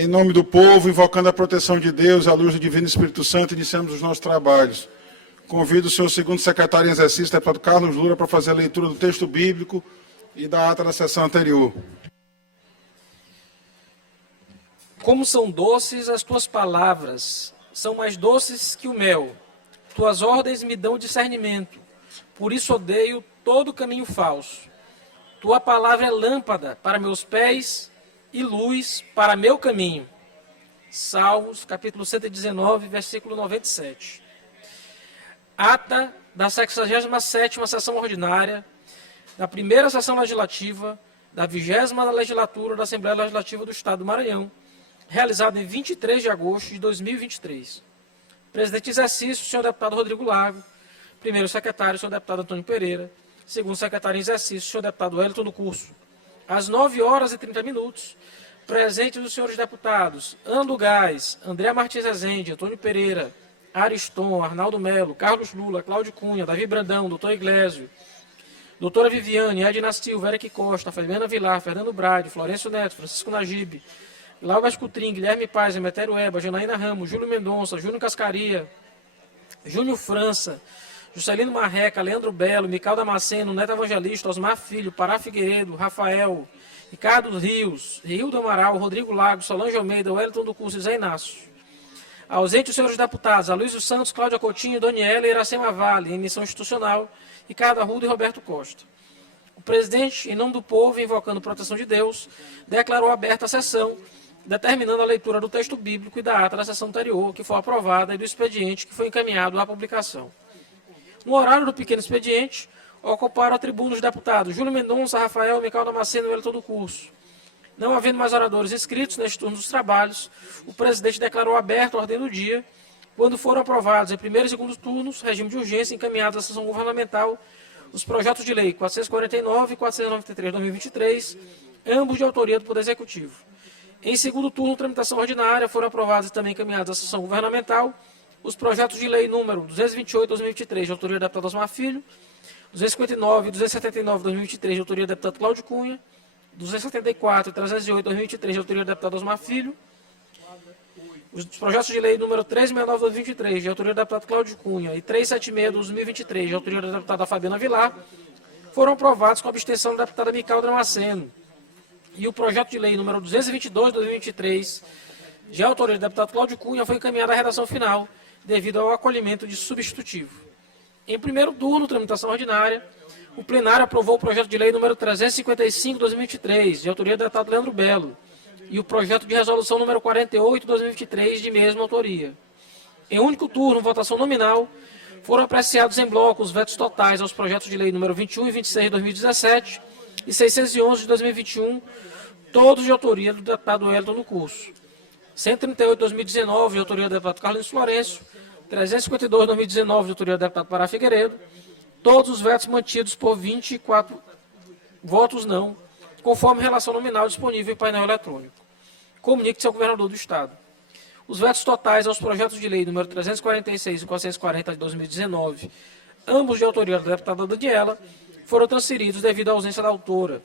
Em nome do povo, invocando a proteção de Deus, a luz do Divino Espírito Santo, iniciamos os nossos trabalhos. Convido o senhor segundo secretário em exercício, deputado Carlos Lula, para fazer a leitura do texto bíblico e da ata da sessão anterior. Como são doces as tuas palavras, são mais doces que o mel. Tuas ordens me dão discernimento, por isso odeio todo caminho falso. Tua palavra é lâmpada para meus pés e luz para meu caminho. Salmos, capítulo 119, versículo 97. Ata da 67ª sessão ordinária, da primeira sessão legislativa, da 20ª legislatura da Assembleia Legislativa do Estado do Maranhão, realizada em 23 de agosto de 2023. Presidente em exercício, senhor deputado Rodrigo Lago. Primeiro secretário, senhor deputado Antônio Pereira. Segundo secretário em exercício, senhor deputado Wellington do Curso. Às 9h30, presentes os senhores deputados Ando Gás, André Martins Rezende, Antônio Pereira, Ariston, Arnaldo Melo, Carlos Lula, Cláudio Cunha, Davi Brandão, doutor Iglesio, doutora Viviane, Edna Silva, Eric Costa, Fabiana Vilar, Fernando Brade, Florencio Neto, Francisco Najib, Laura Escutrim, Guilherme Paz, Emetério Eba, Janaína Ramos, Júlio Mendonça, Júnior Cascaria, Júnior França, Juscelino Marreca, Leandro Belo, Mical Damasceno, Neto Evangelista, Osmar Filho, Pará Figueiredo, Rafael, Ricardo Rios, Rio do Amaral, Rodrigo Lago, Solange Almeida, Wellington do Curso e Zé Inácio. Ausente os senhores deputados, Aloysio Santos, Cláudia Coutinho, Daniela e Iracema Vale, em missão institucional, Ricardo Arruda e Roberto Costa. O presidente, em nome do povo, invocando proteção de Deus, declarou aberta a sessão, determinando a leitura do texto bíblico e da ata da sessão anterior, que foi aprovada, e do expediente que foi encaminhado à publicação. No horário do pequeno expediente, ocuparam a tribuna os deputados Júlio Mendonça, Rafael, Mical Damasceno e Wellington do Curso. Não havendo mais oradores inscritos neste turno dos trabalhos, o presidente declarou aberto a ordem do dia, quando foram aprovados em primeiro e segundo turnos, regime de urgência encaminhados à sessão governamental, os projetos de lei 449 e 493 de 2023, ambos de autoria do Poder Executivo. Em segundo turno, tramitação ordinária, foram aprovados e também encaminhados à sessão governamental os projetos de lei número 228 de 2023, de autoria do deputado Osmar Filho, 259 e 279 de 2023, de autoria do deputado Cláudio Cunha, 274 e 308 de 2023, de autoria do deputado Osmar Filho, os projetos de lei número 369 de 2023, de autoria do deputado Cláudio Cunha, e 376 de 2023, de autoria da deputada Fabiana Vilar, foram aprovados com abstenção da deputada Mical Damasceno. E o projeto de lei número 222 de 2023, de autoria do deputado Cláudio Cunha, foi encaminhado à redação final, devido ao acolhimento de substitutivo. Em primeiro turno, tramitação ordinária, o plenário aprovou o projeto de lei número 355 de 2023, de autoria do deputado Leandro Belo, e o projeto de resolução número 48 de 2023, de mesma autoria. Em único turno, votação nominal, foram apreciados em bloco os vetos totais aos projetos de lei número 21 e 26 de 2017 e 611 de 2021, todos de autoria do deputado Wellington do Curso. 138 de 2019, de autoria do deputado Carlos Florencio, 352 de 2019, de autoria do deputado Pará Figueiredo, todos os vetos mantidos por 24 votos não, conforme relação nominal disponível em painel eletrônico. Comunique-se ao governador do Estado. Os vetos totais aos projetos de lei número 346 e 440 de 2019, ambos de autoria da deputada Daniela, foram transferidos devido à ausência da autora.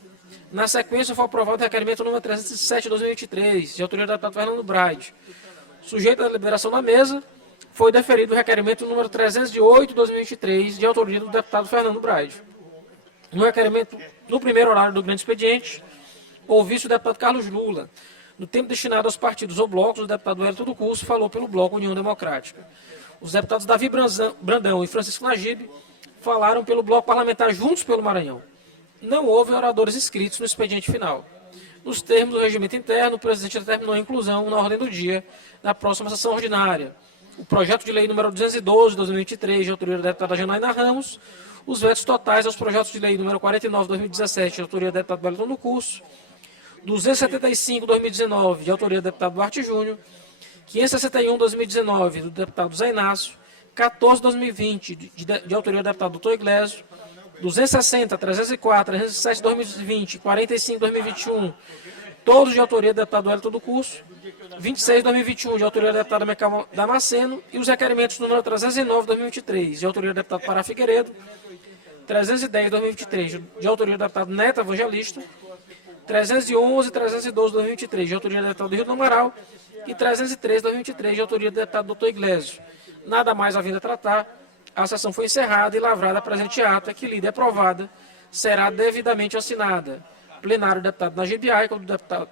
Na sequência, foi aprovado o requerimento número 307 de 2023, de autoria do deputado Fernando Brade. Sujeito à deliberação na mesa, foi deferido o requerimento número 308 de 2023, de autoria do deputado Fernando Brade. No requerimento, no primeiro horário do grande expediente, ouviu-se o deputado Carlos Lula. No tempo destinado aos partidos ou blocos, o deputado Wellington do Curso falou pelo bloco União Democrática. Os deputados Davi Brandão e Francisco Najib falaram pelo bloco parlamentar Juntos pelo Maranhão. Não houve oradores inscritos no expediente final. Nos termos do regimento interno, o presidente determinou a inclusão na ordem do dia da próxima sessão ordinária. O projeto de lei número 212 de 2023, de autoria da deputada Janaína Ramos, os vetos totais aos projetos de lei número 49 de 2017, de autoria do deputado Wellington do Curso, 275 de 2019, de autoria do deputado Duarte Júnior, 561 de 2019, do deputado Zé Inácio, 14 de 2020, de autoria do deputado Dr. Iglesio, 260, 304, 307 de 2020, 45 de 2021, todos de autoria do deputado Wellington do Curso, 26 de 2021, de autoria da deputada Mical Damasceno, e os requerimentos número 309 de 2023, de autoria do deputado Pará Figueiredo, 310 de 2023, de autoria do deputado Neto Evangelista, 311 e 312 de 2023, de autoria do deputado Rio do Amaral, e 303 de 2023, de autoria do deputado Dr. Iglesias. Nada mais havendo a tratar, a sessão foi encerrada e lavrada a presente ata, que lida e aprovada, será devidamente assinada. Plenário do deputado Najib Biaica,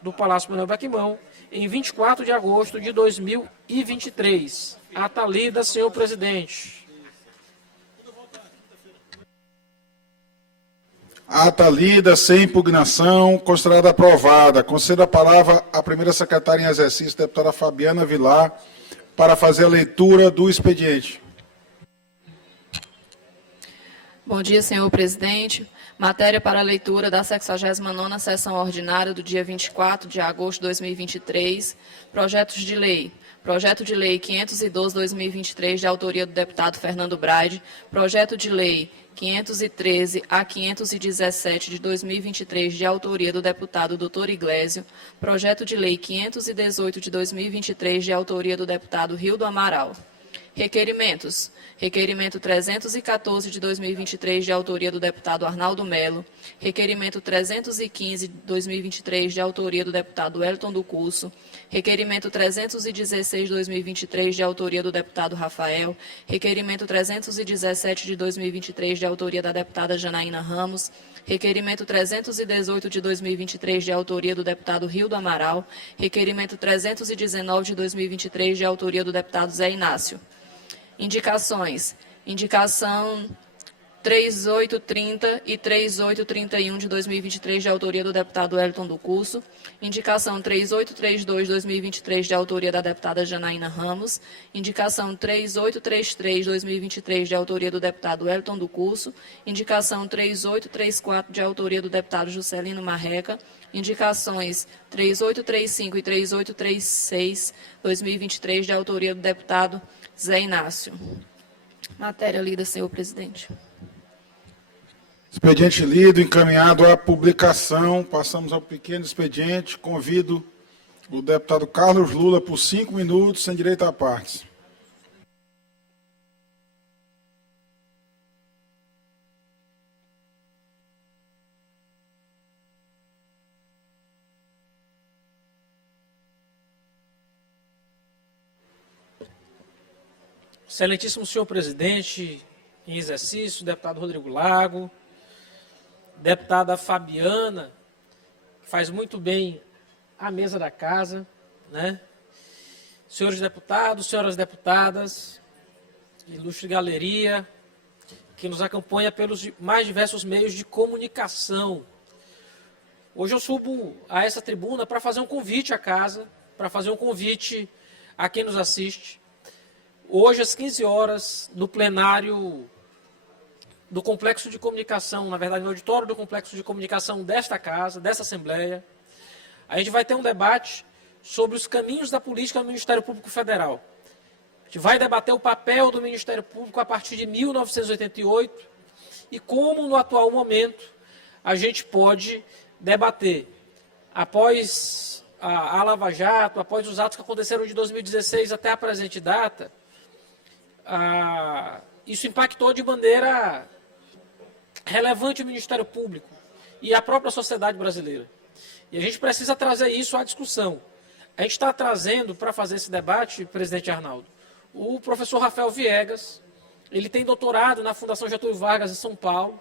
do Palácio Manuel Bequimão, em 24 de agosto de 2023. Ata lida, senhor presidente. Ata lida, sem impugnação, considerada aprovada. Concedo a palavra à primeira secretária em exercício, deputada Fabiana Vilar, para fazer a leitura do expediente. Bom dia, senhor presidente. Matéria para a leitura da 69ª sessão ordinária do dia 24 de agosto de 2023. Projetos de lei. Projeto de lei 512/2023, de autoria do deputado Fernando Braide. Projeto de lei 513 a 517 de 2023, de autoria do deputado Dr. Iglesias. Projeto de lei 518 de 2023, de autoria do deputado Rio do Amaral. Requerimentos. Requerimento 314 de 2023, de autoria do deputado Arnaldo Melo. Requerimento 315 de 2023, de autoria do deputado Wellington do Curso. Requerimento 316 de 2023, de autoria do deputado Rafael. Requerimento 317 de 2023, de autoria da deputada Janaína Ramos. Requerimento 318 de 2023, de autoria do deputado Rio do Amaral. Requerimento 319 de 2023, de autoria do deputado Zé Inácio. Indicações. Indicação 3830 e 3831 de 2023, de autoria do deputado Wellington do Curso. Indicação 3832 de 2023, de autoria da deputada Janaína Ramos. Indicação 3833 de 2023, de autoria do deputado Wellington do Curso. Indicação 3834, de autoria do deputado Juscelino Marreca. Indicações 3835 e 3836, 2023, de autoria do deputado Zé Inácio. Matéria lida, senhor presidente. Expediente lido, encaminhado à publicação. Passamos ao pequeno expediente. Convido o deputado Carlos Lula por 5 minutos, sem direito a partes. Excelentíssimo senhor presidente em exercício, deputado Rodrigo Lago, deputada Fabiana, que faz muito bem a mesa da casa, né? Senhores deputados, senhoras deputadas, ilustre galeria, que nos acompanha pelos mais diversos meios de comunicação. Hoje eu subo a essa tribuna para fazer um convite à casa, para fazer um convite a quem nos assiste. Hoje, às 15 horas, no plenário do Complexo de Comunicação, na verdade, no auditório do Complexo de Comunicação desta casa, dessa Assembleia, a gente vai ter um debate sobre os caminhos da política no Ministério Público Federal. A gente vai debater o papel do Ministério Público a partir de 1988 e como, no atual momento, a gente pode debater. Após a Lava Jato, após os atos que aconteceram de 2016 até a presente data, isso impactou de maneira relevante o Ministério Público e a própria sociedade brasileira. E a gente precisa trazer isso à discussão. A gente está trazendo para fazer esse debate, presidente Arnaldo, o professor Rafael Viegas. Ele tem doutorado na Fundação Getúlio Vargas em São Paulo.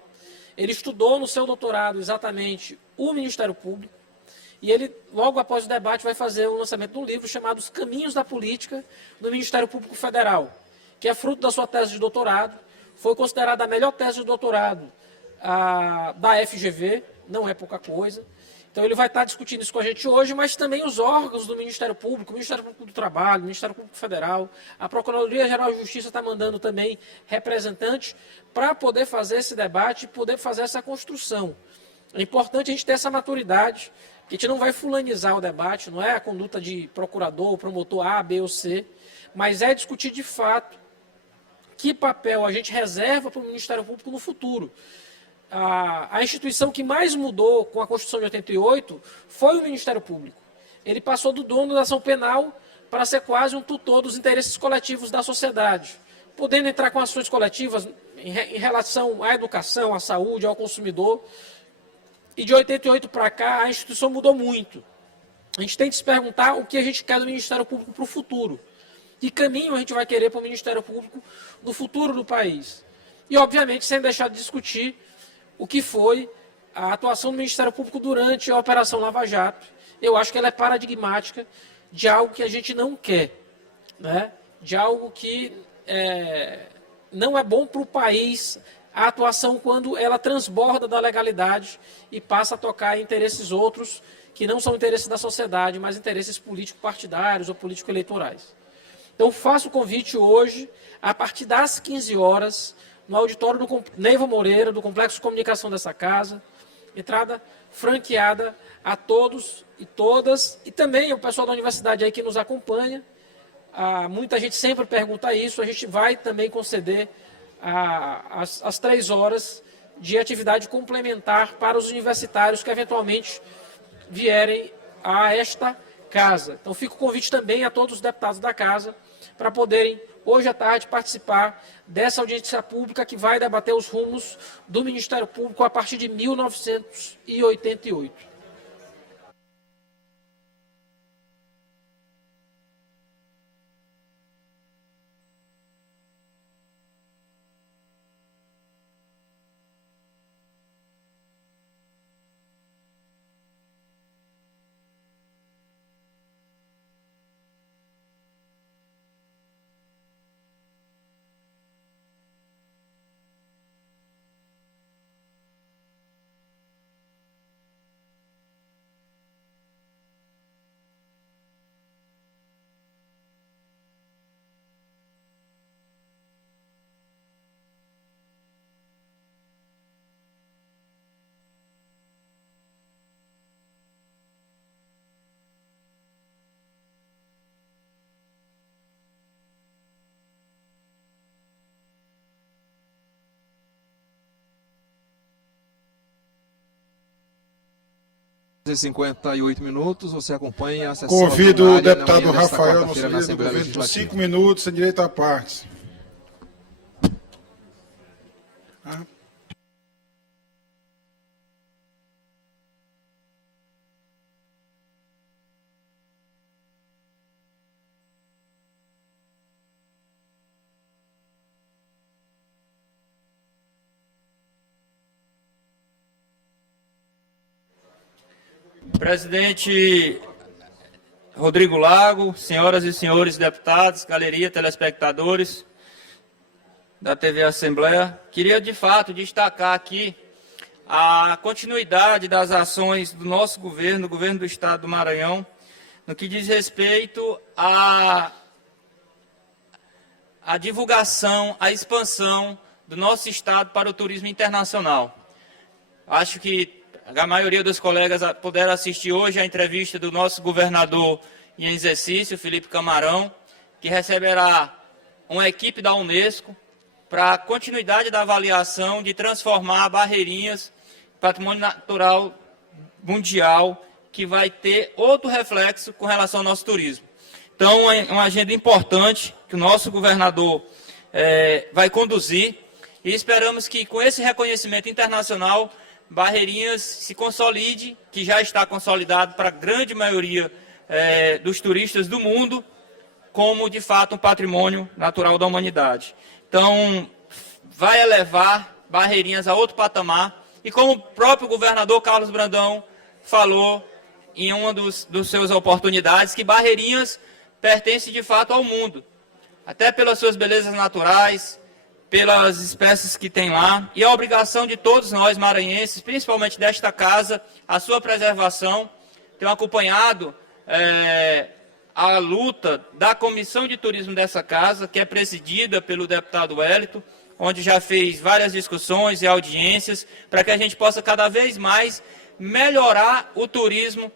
Ele estudou no seu doutorado exatamente o Ministério Público. E ele, logo após o debate, vai fazer o lançamento de um livro chamado Os Caminhos da Política no Ministério Público Federal, que é fruto da sua tese de doutorado, foi considerada a melhor tese de doutorado da FGV, não é pouca coisa. Então ele vai estar discutindo isso com a gente hoje, mas também os órgãos do Ministério Público, o Ministério Público do Trabalho, o Ministério Público Federal, a Procuradoria-Geral de Justiça está mandando também representantes para poder fazer esse debate e poder fazer essa construção. É importante a gente ter essa maturidade, que a gente não vai fulanizar o debate, não é a conduta de procurador, promotor A, B ou C, mas é discutir de fato que papel a gente reserva para o Ministério Público no futuro. A instituição que mais mudou com a Constituição de 88 foi o Ministério Público. Ele passou do dono da ação penal para ser quase um tutor dos interesses coletivos da sociedade, podendo entrar com ações coletivas em relação à educação, à saúde, ao consumidor. E de 88 para cá, a instituição mudou muito. A gente tem que se perguntar o que a gente quer do Ministério Público para o futuro. Que caminho a gente vai querer para o Ministério Público no futuro do país. E, obviamente, sem deixar de discutir o que foi a atuação do Ministério Público durante a Operação Lava Jato. Eu acho que ela é paradigmática de algo que a gente não quer, né? De algo que não é bom para o país, a atuação quando ela transborda da legalidade e passa a tocar em interesses outros que não são interesses da sociedade, mas interesses político-partidários ou político-eleitorais. Então, faço o convite hoje, a partir das 15 horas, no auditório do Neiva Moreira, do Complexo de Comunicação dessa casa, entrada franqueada a todos e todas, e também o pessoal da universidade aí que nos acompanha. Muita gente sempre pergunta isso, a gente vai também conceder as 3 horas de atividade complementar para os universitários que eventualmente vierem a esta casa. Então fica o convite também a todos os deputados da casa para poderem, hoje à tarde, participar dessa audiência pública que vai debater os rumos do Ministério Público a partir de 1988. Em 58 minutos, você acompanha a sessão. Convido o deputado nesta Rafael quarta-feira na Nocelino Assembleia por Legislativa. 5 minutos, sem direito a partes. Presidente Rodrigo Lago, senhoras e senhores deputados, galeria, telespectadores da TV Assembleia, queria de fato destacar aqui a continuidade das ações do nosso governo, do governo do Estado do Maranhão, no que diz respeito à divulgação, à expansão do nosso Estado para o turismo internacional. Acho que a maioria dos colegas puderam assistir hoje a entrevista do nosso governador em exercício, Felipe Camarão, que receberá uma equipe da Unesco para a continuidade da avaliação de transformar Barreirinhas em patrimônio natural mundial, que vai ter outro reflexo com relação ao nosso turismo. Então, é uma agenda importante que o nosso governador vai conduzir e esperamos que, com esse reconhecimento internacional, Barreirinhas se consolide, que já está consolidado para a grande maioria dos turistas do mundo, como, de fato, um patrimônio natural da humanidade. Então, vai elevar Barreirinhas a outro patamar, e como o próprio governador Carlos Brandão falou em uma das suas oportunidades, que Barreirinhas pertence, de fato, ao mundo, até pelas suas belezas naturais, pelas espécies que tem lá, e a obrigação de todos nós maranhenses, principalmente desta casa, a sua preservação. Tenho acompanhado a luta da Comissão de Turismo dessa casa, que é presidida pelo deputado Wellington, onde já fez várias discussões e audiências, para que a gente possa cada vez mais melhorar o turismo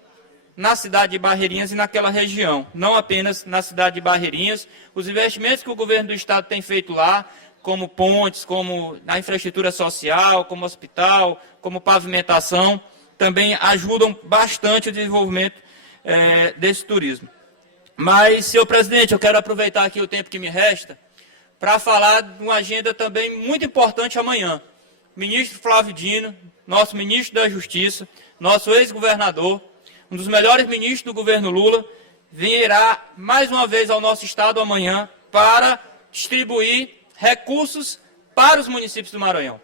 na cidade de Barreirinhas e naquela região, não apenas na cidade de Barreirinhas. Os investimentos que o governo do Estado tem feito lá, como pontes, como na infraestrutura social, como hospital, como pavimentação, também ajudam bastante o desenvolvimento desse turismo. Mas, senhor presidente, eu quero aproveitar aqui o tempo que me resta para falar de uma agenda também muito importante amanhã. ministro Flávio Dino, nosso ministro da Justiça, nosso ex-governador, um dos melhores ministros do governo Lula, virá mais uma vez ao nosso estado amanhã para distribuir recursos para os municípios do Maranhão.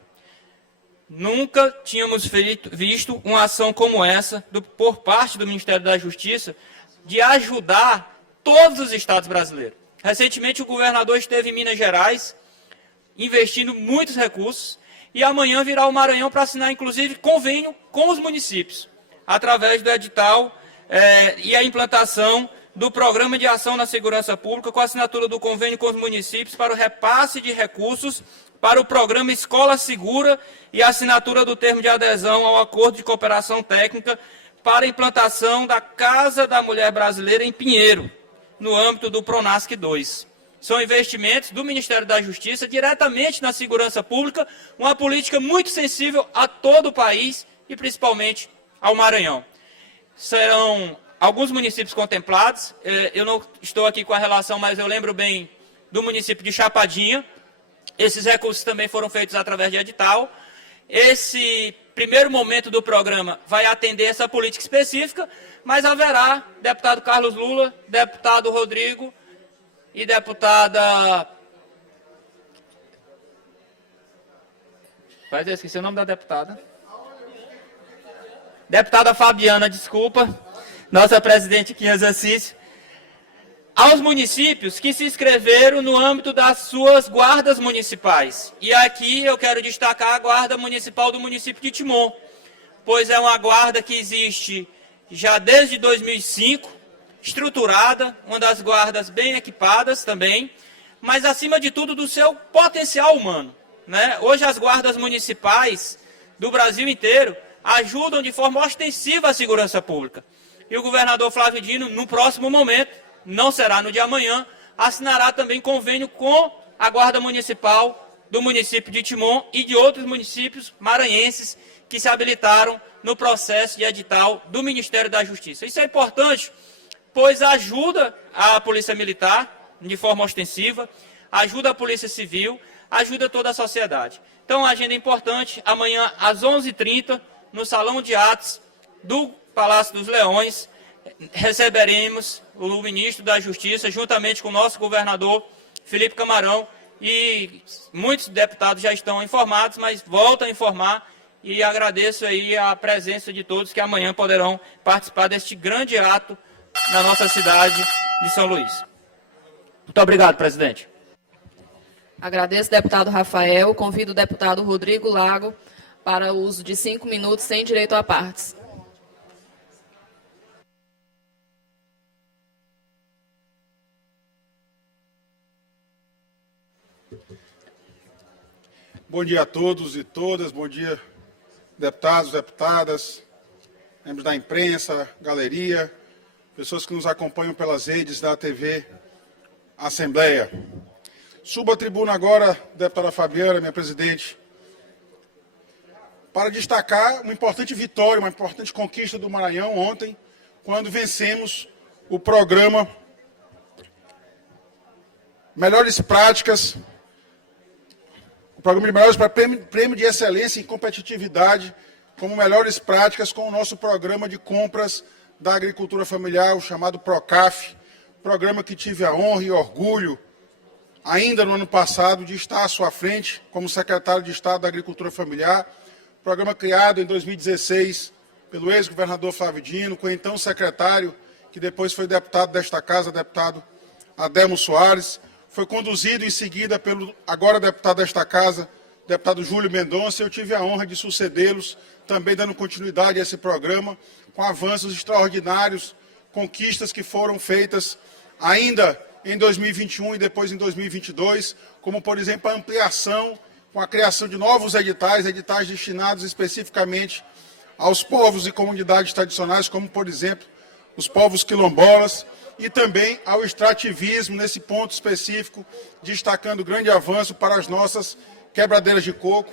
Nunca tínhamos visto uma ação como essa por parte do Ministério da Justiça de ajudar todos os estados brasileiros. Recentemente o governador esteve em Minas Gerais investindo muitos recursos e amanhã virá ao Maranhão para assinar inclusive convênio com os municípios, através do edital e a implantação do Programa de Ação na Segurança Pública, com a assinatura do convênio com os municípios para o repasse de recursos para o programa Escola Segura e a assinatura do termo de adesão ao Acordo de Cooperação Técnica para a implantação da Casa da Mulher Brasileira em Pinheiro, no âmbito do Pronasc 2. São investimentos do Ministério da Justiça diretamente na segurança pública, uma política muito sensível a todo o país e principalmente ao Maranhão. Serão alguns municípios contemplados, eu não estou aqui com a relação, mas eu lembro bem do município de Chapadinha. Esses recursos também foram feitos através de edital. Esse primeiro momento do programa vai atender essa política específica, mas haverá deputado Carlos Lula, deputado Rodrigo e deputada... Eu esqueci o nome da deputada. Deputada Fabiana, desculpa, nossa presidente aqui em exercício, aos municípios que se inscreveram no âmbito das suas guardas municipais. E aqui eu quero destacar a guarda municipal do município de Timon, pois é uma guarda que existe já desde 2005, estruturada, uma das guardas bem equipadas também, mas acima de tudo do seu potencial humano, né? Hoje as guardas municipais do Brasil inteiro ajudam de forma ostensiva a segurança pública. E o governador Flávio Dino, no próximo momento, não será no dia de amanhã, assinará também convênio com a Guarda Municipal do município de Timon e de outros municípios maranhenses que se habilitaram no processo de edital do Ministério da Justiça. Isso é importante, pois ajuda a Polícia Militar, de forma ostensiva, ajuda a Polícia Civil, ajuda toda a sociedade. Então, a agenda é importante, amanhã às 11h30, no Salão de Atos do Palácio dos Leões, receberemos o ministro da Justiça, juntamente com o nosso governador, Felipe Camarão, e muitos deputados já estão informados, mas volto a informar e agradeço aí a presença de todos que amanhã poderão participar deste grande ato na nossa cidade de São Luís. Muito obrigado, presidente. Agradeço, deputado Rafael. Convido o deputado Rodrigo Lago para o uso de 5 minutos sem direito a partes. Bom dia a todos e todas, bom dia deputados, deputadas, membros da imprensa, galeria, pessoas que nos acompanham pelas redes da TV Assembleia. Subo à tribuna agora, deputada Fabiana, minha presidente, para destacar uma importante vitória, uma importante conquista do Maranhão ontem, quando vencemos o programa Melhores Práticas, o programa de melhores para prêmio de excelência em competitividade, como melhores práticas com o nosso programa de compras da agricultura familiar, o chamado PROCAF, programa que tive a honra e orgulho, ainda no ano passado, de estar à sua frente como secretário de Estado da Agricultura Familiar, programa criado em 2016 pelo ex-governador Flávio Dino, com o então secretário, que depois foi deputado desta casa, deputado Adelmo Soares, foi conduzido em seguida pelo agora deputado desta casa, deputado Júlio Mendonça, e eu tive a honra de sucedê-los, também dando continuidade a esse programa, com avanços extraordinários, conquistas que foram feitas ainda em 2021 e depois em 2022, como, por exemplo, a ampliação com a criação de novos editais, editais destinados especificamente aos povos e comunidades tradicionais, como, por exemplo, os povos quilombolas, e também ao extrativismo, nesse ponto específico, destacando grande avanço para as nossas quebradeiras de coco,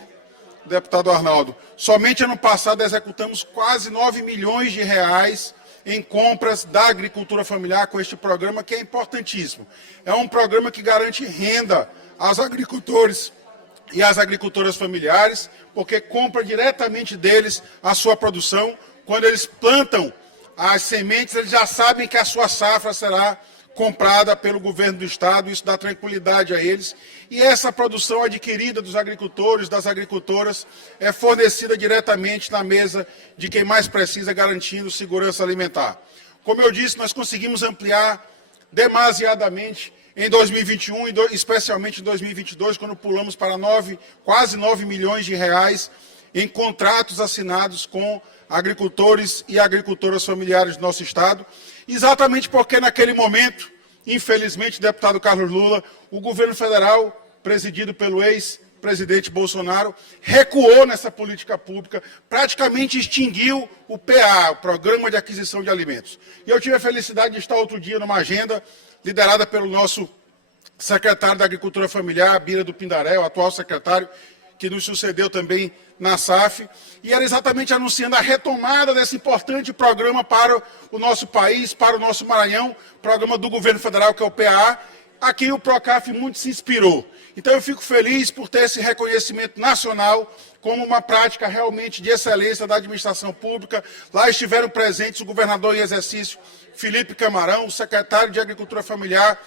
deputado Arnaldo. Somente ano passado executamos quase 9 milhões de reais em compras da agricultura familiar com este programa, que é importantíssimo. É um programa que garante renda aos agricultores e as agricultoras familiares, porque compra diretamente deles a sua produção. Quando eles plantam as sementes, eles já sabem que a sua safra será comprada pelo governo do estado, isso dá tranquilidade a eles. E essa produção adquirida dos agricultores, das agricultoras, é fornecida diretamente na mesa de quem mais precisa, garantindo segurança alimentar. Como eu disse, nós conseguimos ampliar demasiadamente em 2021, especialmente em 2022, quando pulamos para quase 9 milhões de reais em contratos assinados com agricultores e agricultoras familiares do nosso estado, exatamente porque naquele momento, infelizmente, deputado Carlos Lula, o governo federal, presidido pelo ex-presidente Bolsonaro, recuou nessa política pública, praticamente extinguiu o PA, o Programa de Aquisição de Alimentos. E eu tive a felicidade de estar outro dia numa agenda liderada pelo nosso secretário da Agricultura Familiar, Bira do Pindaré, o atual secretário, que nos sucedeu também na SAF, e era exatamente anunciando a retomada desse importante programa para o nosso país, para o nosso Maranhão, programa do governo federal, que é o PA, a quem o Procaf muito se inspirou. Então eu fico feliz por ter esse reconhecimento nacional como uma prática realmente de excelência da administração pública. Lá estiveram presentes o governador em exercício, Felipe Camarão, o secretário de Agricultura Familiar,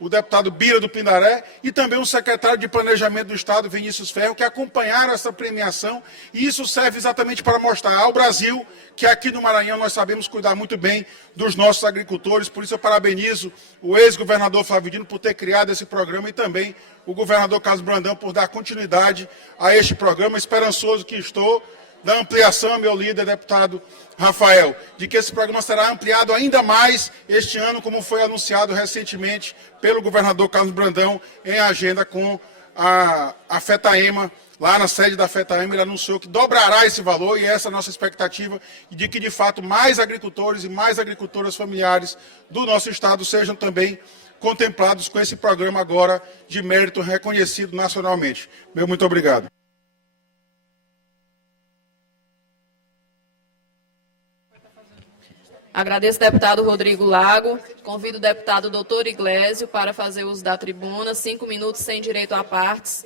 o deputado Bira do Pindaré, e também o secretário de Planejamento do Estado, Vinícius Ferro, que acompanharam essa premiação, e isso serve exatamente para mostrar ao Brasil que aqui no Maranhão nós sabemos cuidar muito bem dos nossos agricultores. Por isso eu parabenizo o ex-governador Flávio Dino por ter criado esse programa e também o governador Carlos Brandão por dar continuidade a este programa, esperançoso que estou da ampliação, meu líder, deputado Rafael, de que esse programa será ampliado ainda mais este ano, como foi anunciado recentemente pelo governador Carlos Brandão em agenda com a FETAEMA, lá na sede da FETAEMA. Ele anunciou que dobrará esse valor, e essa é a nossa expectativa, de que, de fato, mais agricultores e mais agricultoras familiares do nosso estado sejam também contemplados com esse programa agora de mérito reconhecido nacionalmente. Meu muito obrigado. Agradeço ao deputado Rodrigo Lago. Convido o deputado doutor Iglesio para fazer uso da tribuna. 5 minutos sem direito a partes.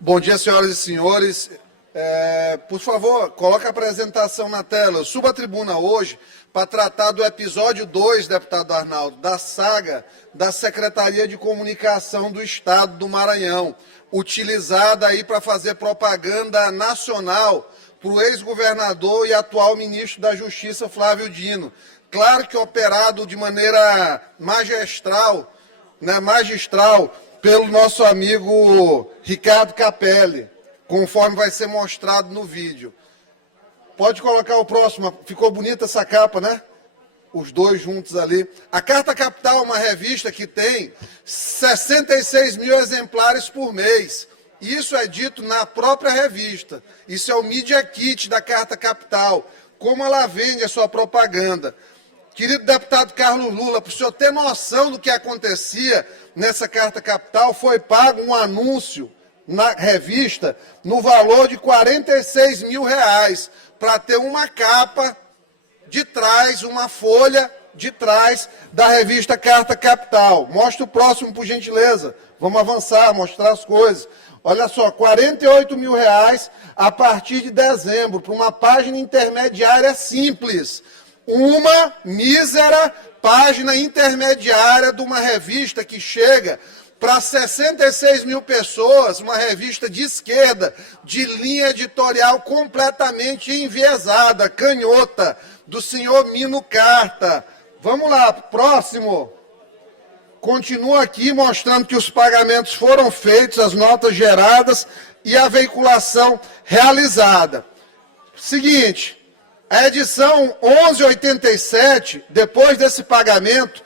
Bom dia, senhoras e senhores. Por favor, coloque a apresentação na tela. Eu subo à tribuna hoje para tratar do episódio 2, deputado Arnaldo, da saga da Secretaria de Comunicação do Estado do Maranhão, utilizada aí para fazer propaganda nacional para o ex-governador e atual ministro da Justiça, Flávio Dino. Claro que operado de maneira magistral, pelo nosso amigo Ricardo Capelli, conforme vai ser mostrado no vídeo. Pode colocar o próximo, ficou bonita essa capa, né? Os dois juntos ali. A Carta Capital é uma revista que tem 66 mil exemplares por mês. Isso é dito na própria revista. Isso é o Media Kit da Carta Capital. Como ela vende a sua propaganda. Querido deputado Carlos Lula, para o senhor ter noção do que acontecia nessa Carta Capital, foi pago um anúncio na revista no valor de R$46 mil, para ter uma capa de trás, uma folha de trás da revista Carta Capital. Mostra o próximo, por gentileza. Vamos avançar, mostrar as coisas. Olha só, R$48 mil a partir de dezembro, para uma página intermediária simples. Uma mísera página intermediária de uma revista que chega para 66 mil pessoas, uma revista de esquerda, de linha editorial completamente enviesada, canhota, do senhor Mino Carta. Vamos lá, próximo. Continua aqui mostrando que os pagamentos foram feitos, as notas geradas e a veiculação realizada. Seguinte, A edição 1187, depois desse pagamento,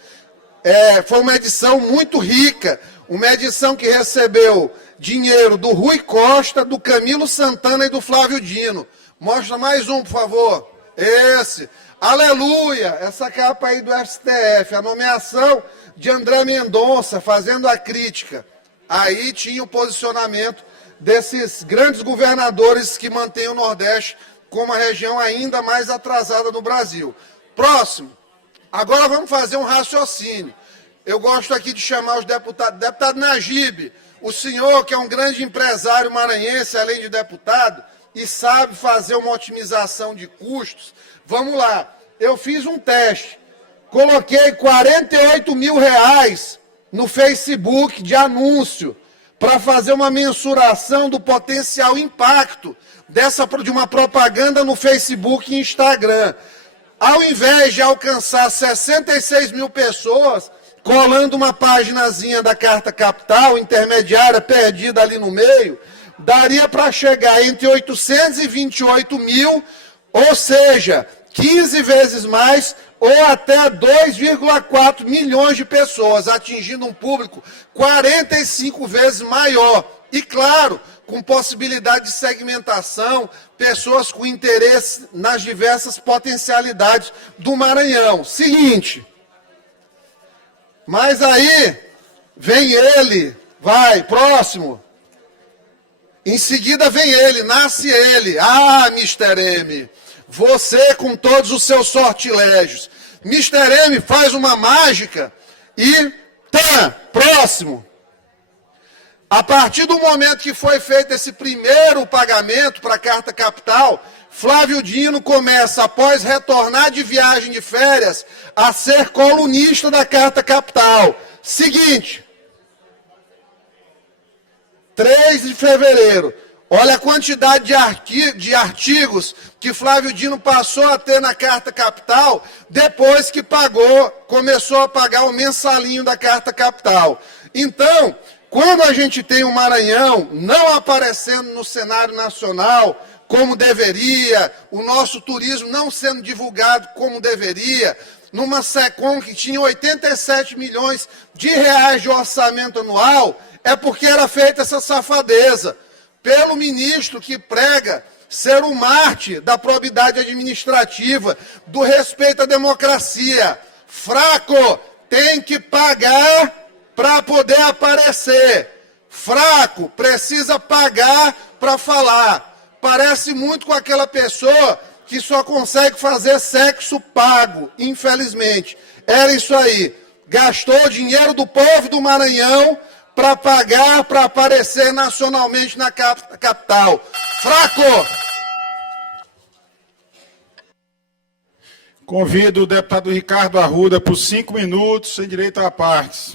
foi uma edição muito rica, uma edição que recebeu dinheiro do Rui Costa, do Camilo Santana e do Flávio Dino. Mostra mais um, por favor. Esse. Aleluia! Essa capa aí do STF, a nomeação de André Mendonça, fazendo a crítica. Aí tinha o posicionamento desses grandes governadores que mantêm o Nordeste como a região ainda mais atrasada do Brasil. Próximo. Agora vamos fazer um raciocínio. Eu gosto aqui de chamar os deputados. Deputado Najib, o senhor que é um grande empresário maranhense, além de deputado, e sabe fazer uma otimização de custos. Vamos lá. Eu fiz um teste. Coloquei R$48 mil no Facebook de anúncio para fazer uma mensuração do potencial impacto de uma propaganda no Facebook e Instagram. Ao invés de alcançar 66 mil pessoas, colando uma paginazinha da Carta Capital, intermediária, perdida ali no meio, daria para chegar entre 828 mil, ou seja, 15 vezes mais, ou até 2,4 milhões de pessoas, atingindo um público 45 vezes maior. E, claro, com possibilidade de segmentação, pessoas com interesse nas diversas potencialidades do Maranhão. Seguinte, mas aí vem ele, vai, próximo. Em seguida vem ele, nasce ele. Ah, Mr. M, você com todos os seus sortilégios. Mr. M faz uma mágica e próximo. A partir do momento que foi feito esse primeiro pagamento para a Carta Capital, Flávio Dino começa, após retornar de viagem de férias, a ser colunista da Carta Capital. Seguinte, 3 de fevereiro, olha a quantidade de artigos que Flávio Dino passou a ter na Carta Capital, depois que começou a pagar o mensalinho da Carta Capital. Então, quando a gente tem o Maranhão não aparecendo no cenário nacional como deveria, o nosso turismo não sendo divulgado como deveria, numa SECOM que tinha 87 milhões de reais de orçamento anual, é porque era feita essa safadeza pelo ministro que prega ser o mártir da probidade administrativa, do respeito à democracia. Fraco, tem que pagar para poder aparecer. Fraco, precisa pagar para falar. Parece muito com aquela pessoa que só consegue fazer sexo pago, infelizmente. Era isso aí. Gastou dinheiro do povo do Maranhão para pagar, para aparecer nacionalmente na capital. Fraco! Convido o deputado Ricardo Arruda por 5 minutos, sem direito a partes.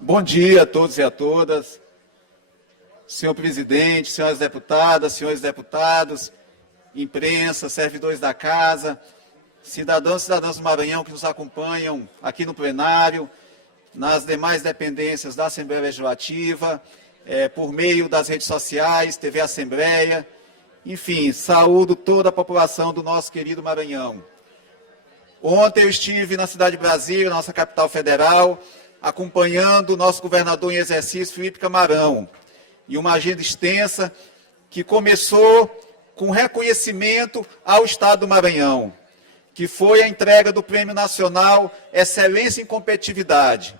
Bom dia a todos e a todas. Senhor presidente, senhoras deputadas, senhores deputados, imprensa, servidores da casa, cidadãos e cidadãs do Maranhão que nos acompanham aqui no plenário, nas demais dependências da Assembleia Legislativa, por meio das redes sociais, TV Assembleia, enfim, saúdo toda a população do nosso querido Maranhão. Ontem eu estive na cidade de Brasília, nossa capital federal, acompanhando o nosso governador em exercício, Felipe Camarão, e uma agenda extensa que começou com reconhecimento ao Estado do Maranhão, que foi a entrega do Prêmio Nacional Excelência em Competitividade,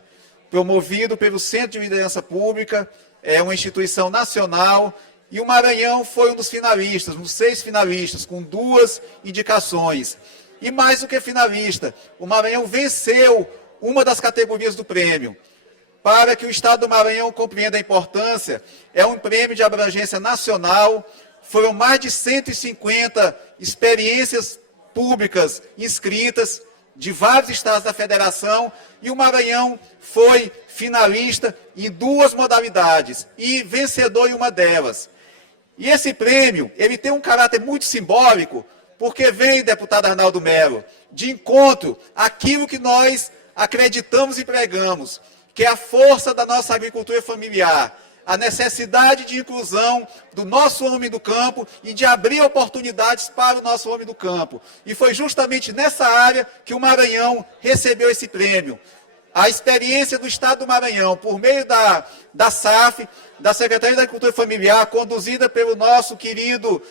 promovido pelo Centro de Liderança Pública, uma instituição nacional E o Maranhão foi um dos finalistas, um dos 6 finalistas, com 2 indicações. E mais do que finalista, o Maranhão venceu uma das categorias do prêmio. Para que o Estado do Maranhão compreenda a importância, é um prêmio de abrangência nacional, foram mais de 150 experiências públicas inscritas de vários estados da federação, e o Maranhão foi finalista em 2 modalidades e vencedor em uma delas. E esse prêmio, ele tem um caráter muito simbólico, porque vem, deputado Arnaldo Melo, de encontro àquilo que nós acreditamos e pregamos, que é a força da nossa agricultura familiar, a necessidade de inclusão do nosso homem do campo e de abrir oportunidades para o nosso homem do campo. E foi justamente nessa área que o Maranhão recebeu esse prêmio. A experiência do Estado do Maranhão, por meio da SAF, da Secretaria da Agricultura Familiar, conduzida pelo nosso querido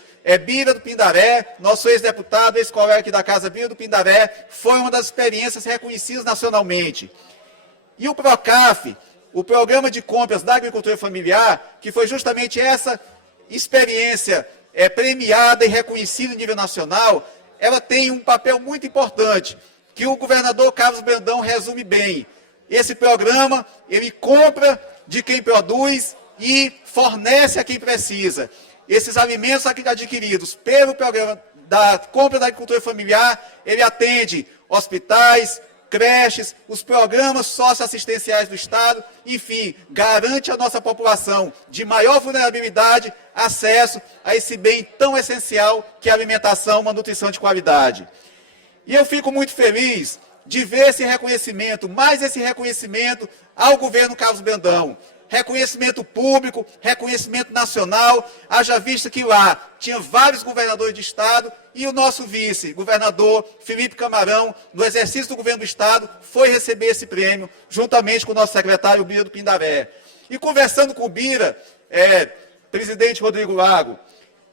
Bira do Pindaré, nosso ex-deputado, ex-colega aqui da Casa, Bira do Pindaré, foi uma das experiências reconhecidas nacionalmente. E o PROCAF, o Programa de Compras da Agricultura Familiar, que foi justamente essa experiência premiada e reconhecida em nível nacional, ela tem um papel muito importante, que o governador Carlos Brandão resume bem. Esse programa, ele compra de quem produz e fornece a quem precisa. Esses alimentos adquiridos pelo programa da compra da agricultura familiar, ele atende hospitais, creches, os programas socioassistenciais do Estado, enfim, garante à nossa população de maior vulnerabilidade acesso a esse bem tão essencial que é a alimentação, uma nutrição de qualidade. E eu fico muito feliz de ver esse reconhecimento, mais esse reconhecimento ao governo Carlos Brandão. Reconhecimento público, reconhecimento nacional, haja vista que lá tinha vários governadores de Estado e o nosso vice-governador, Felipe Camarão, no exercício do governo do Estado, foi receber esse prêmio, juntamente com o nosso secretário Bira do Pindaré. E conversando com o Bira, presidente Rodrigo Lago,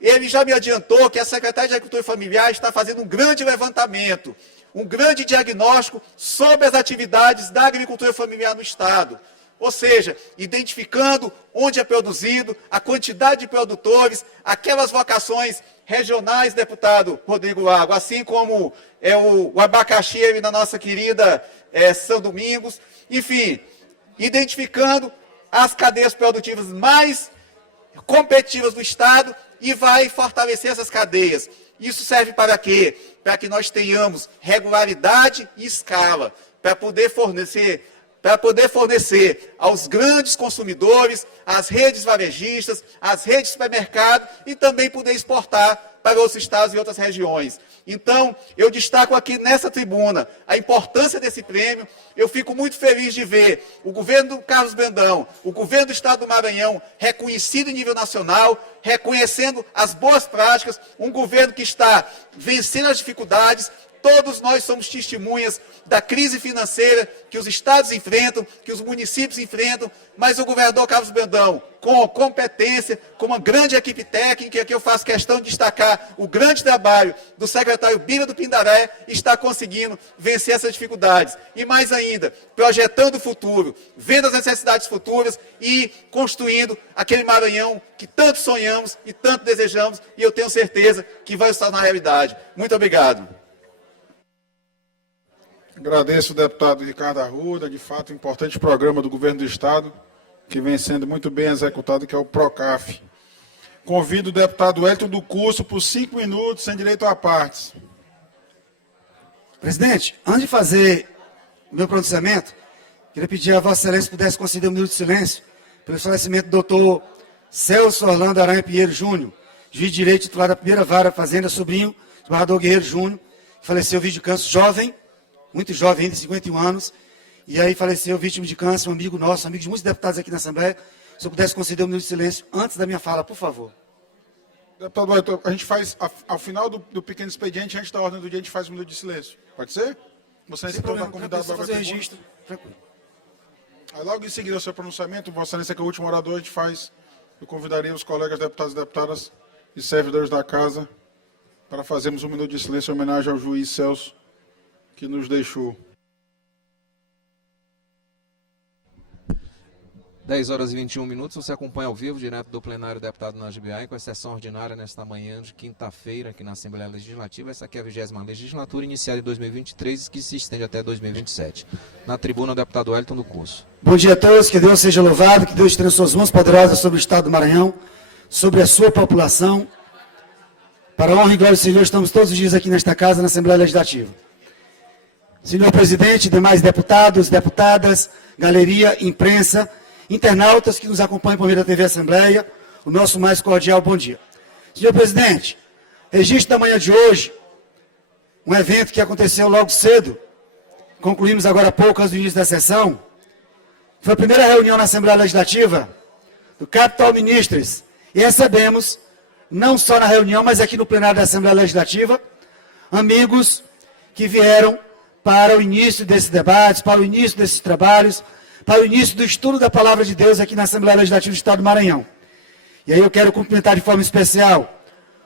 ele já me adiantou que a Secretaria de Agricultura Familiar está fazendo um grande levantamento, um grande diagnóstico sobre as atividades da agricultura familiar no Estado. Ou seja, identificando onde é produzido, a quantidade de produtores, aquelas vocações regionais, deputado Rodrigo Lago, assim como o abacaxi na nossa querida São Domingos, enfim, identificando as cadeias produtivas mais competitivas do Estado e vai fortalecer essas cadeias. Isso serve para quê? Para que nós tenhamos regularidade e escala, para poder fornecer aos grandes consumidores, às redes varejistas, às redes de supermercado e também poder exportar para outros estados e outras regiões. Então, eu destaco aqui nessa tribuna a importância desse prêmio. Eu fico muito feliz de ver o governo do Carlos Brandão, o governo do Estado do Maranhão, reconhecido em nível nacional, reconhecendo as boas práticas, um governo que está vencendo as dificuldades. Todos nós somos testemunhas da crise financeira que os estados enfrentam, que os municípios enfrentam, mas o governador Carlos Brandão, com competência, com uma grande equipe técnica, que eu faço questão de destacar o grande trabalho do secretário Bira do Pindaré, está conseguindo vencer essas dificuldades. E mais ainda, projetando o futuro, vendo as necessidades futuras e construindo aquele Maranhão que tanto sonhamos e tanto desejamos, e eu tenho certeza que vai estar na realidade. Muito obrigado. Agradeço o deputado Ricardo Arruda, de fato, um importante programa do governo do Estado, que vem sendo muito bem executado, que é o PROCAF. Convido o deputado Elton do Curso por 5 minutos, sem direito a partes. Presidente, antes de fazer o meu pronunciamento, queria pedir a Vossa Excelência se pudesse conceder um minuto de silêncio pelo falecimento do doutor Celso Orlando Aranha Pinheiro Júnior, juiz de direito titular da primeira vara Fazenda, sobrinho do governador Guerreiro Júnior, que faleceu vítima de câncer jovem, muito jovem ainda, 51 anos, e aí faleceu vítima de câncer, um amigo nosso, amigo de muitos deputados aqui na Assembleia. Se eu pudesse conceder um minuto de silêncio antes da minha fala, por favor. Deputado Wellington, a gente faz, ao final do pequeno expediente, antes da ordem do dia, a gente faz um minuto de silêncio. Pode ser? Você Sem então problema, está convidado para fazer o registro. Tranquilo. Aí, logo em seguida ao seu pronunciamento, Vossa Excelência, que é o último orador, a gente faz, eu convidaria os colegas deputados e deputadas e servidores da Casa para fazermos um minuto de silêncio em homenagem ao juiz Celso, que nos deixou. 10 horas e 21 minutos, você acompanha ao vivo, direto do plenário deputado Nagy Biaim, com a sessão ordinária nesta manhã de quinta-feira aqui na Assembleia Legislativa. Essa aqui é a 20ª legislatura, iniciada em 2023, que se estende até 2027. Na tribuna, o deputado Wellington do Curso. Bom dia a todos, que Deus seja louvado, que Deus tenha suas mãos poderosas sobre o Estado do Maranhão, sobre a sua população. Para a honra e glória do Senhor, estamos todos os dias aqui nesta casa, na Assembleia Legislativa. Senhor presidente, demais deputados, deputadas, galeria, imprensa, internautas que nos acompanham por meio da TV Assembleia, o nosso mais cordial bom dia. Senhor presidente, registro da manhã de hoje, um evento que aconteceu logo cedo, concluímos agora há pouco, antes do início da sessão, foi a primeira reunião na Assembleia Legislativa do Capital Ministres, e recebemos, não só na reunião, mas aqui no plenário da Assembleia Legislativa, amigos que vieram para o início desses debates, para o início desses trabalhos, para o início do estudo da Palavra de Deus aqui na Assembleia Legislativa do Estado do Maranhão. E aí eu quero cumprimentar de forma especial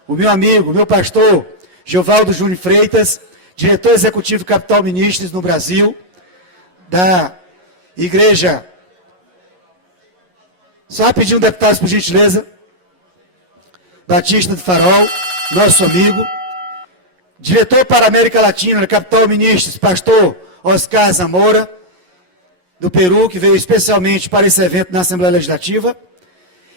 o meu amigo, o meu pastor, Giovaldo Júnior Freitas, diretor executivo Capital Ministres no Brasil, da Igreja. Só rapidinho, deputados, por gentileza. Batista do Farol, nosso amigo. Diretor para a América Latina, da Capital Ministres, pastor Oscar Zamora, do Peru, que veio especialmente para esse evento na Assembleia Legislativa,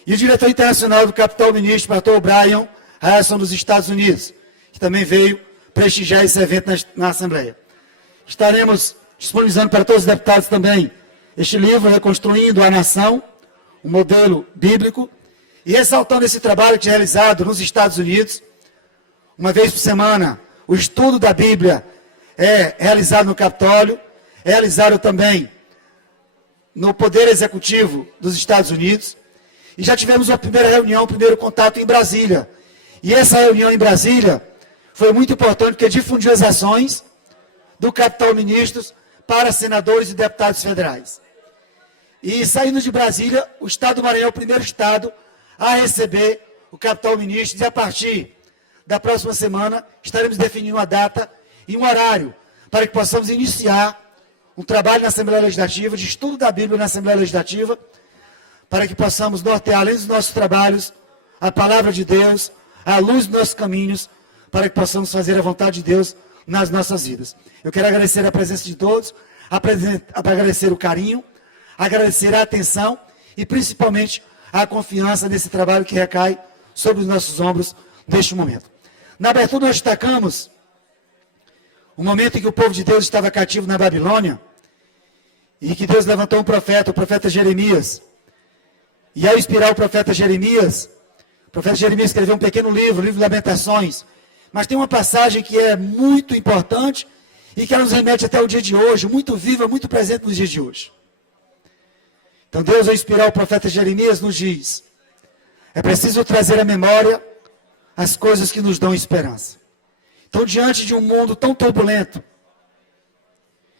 e o diretor internacional do Capital Ministro, pastor Brian Harrison, dos Estados Unidos, que também veio prestigiar esse evento na Assembleia. Estaremos disponibilizando para todos os deputados também este livro, Reconstruindo a Nação, um modelo bíblico, e ressaltando esse trabalho que é realizado nos Estados Unidos. Uma vez por semana, o estudo da Bíblia é realizado no Capitólio, é realizado também no Poder Executivo dos Estados Unidos, e já tivemos uma primeira reunião, um primeiro contato em Brasília. E essa reunião em Brasília foi muito importante, porque difundiu as ações do Capital Ministros para senadores e deputados federais. E saindo de Brasília, o Estado do Maranhão é o primeiro Estado a receber o Capital Ministros, e a partir da próxima semana estaremos definindo uma data e um horário para que possamos iniciar um trabalho na Assembleia Legislativa, de estudo da Bíblia na Assembleia Legislativa, para que possamos nortear, além dos nossos trabalhos, a Palavra de Deus, a luz dos nossos caminhos, para que possamos fazer a vontade de Deus nas nossas vidas. Eu quero agradecer a presença de todos, agradecer o carinho, agradecer a atenção e principalmente a confiança nesse trabalho que recai sobre os nossos ombros neste momento. Na abertura nós destacamos o momento em que o povo de Deus estava cativo na Babilônia e que Deus levantou um profeta, o profeta Jeremias. E ao inspirar o profeta Jeremias escreveu um pequeno livro, o livro de Lamentações. Mas tem uma passagem que é muito importante e que ela nos remete até o dia de hoje, muito viva, muito presente nos dias de hoje. Então Deus, ao inspirar o profeta Jeremias, nos diz: é preciso trazer à memória as coisas que nos dão esperança. Então, diante de um mundo tão turbulento,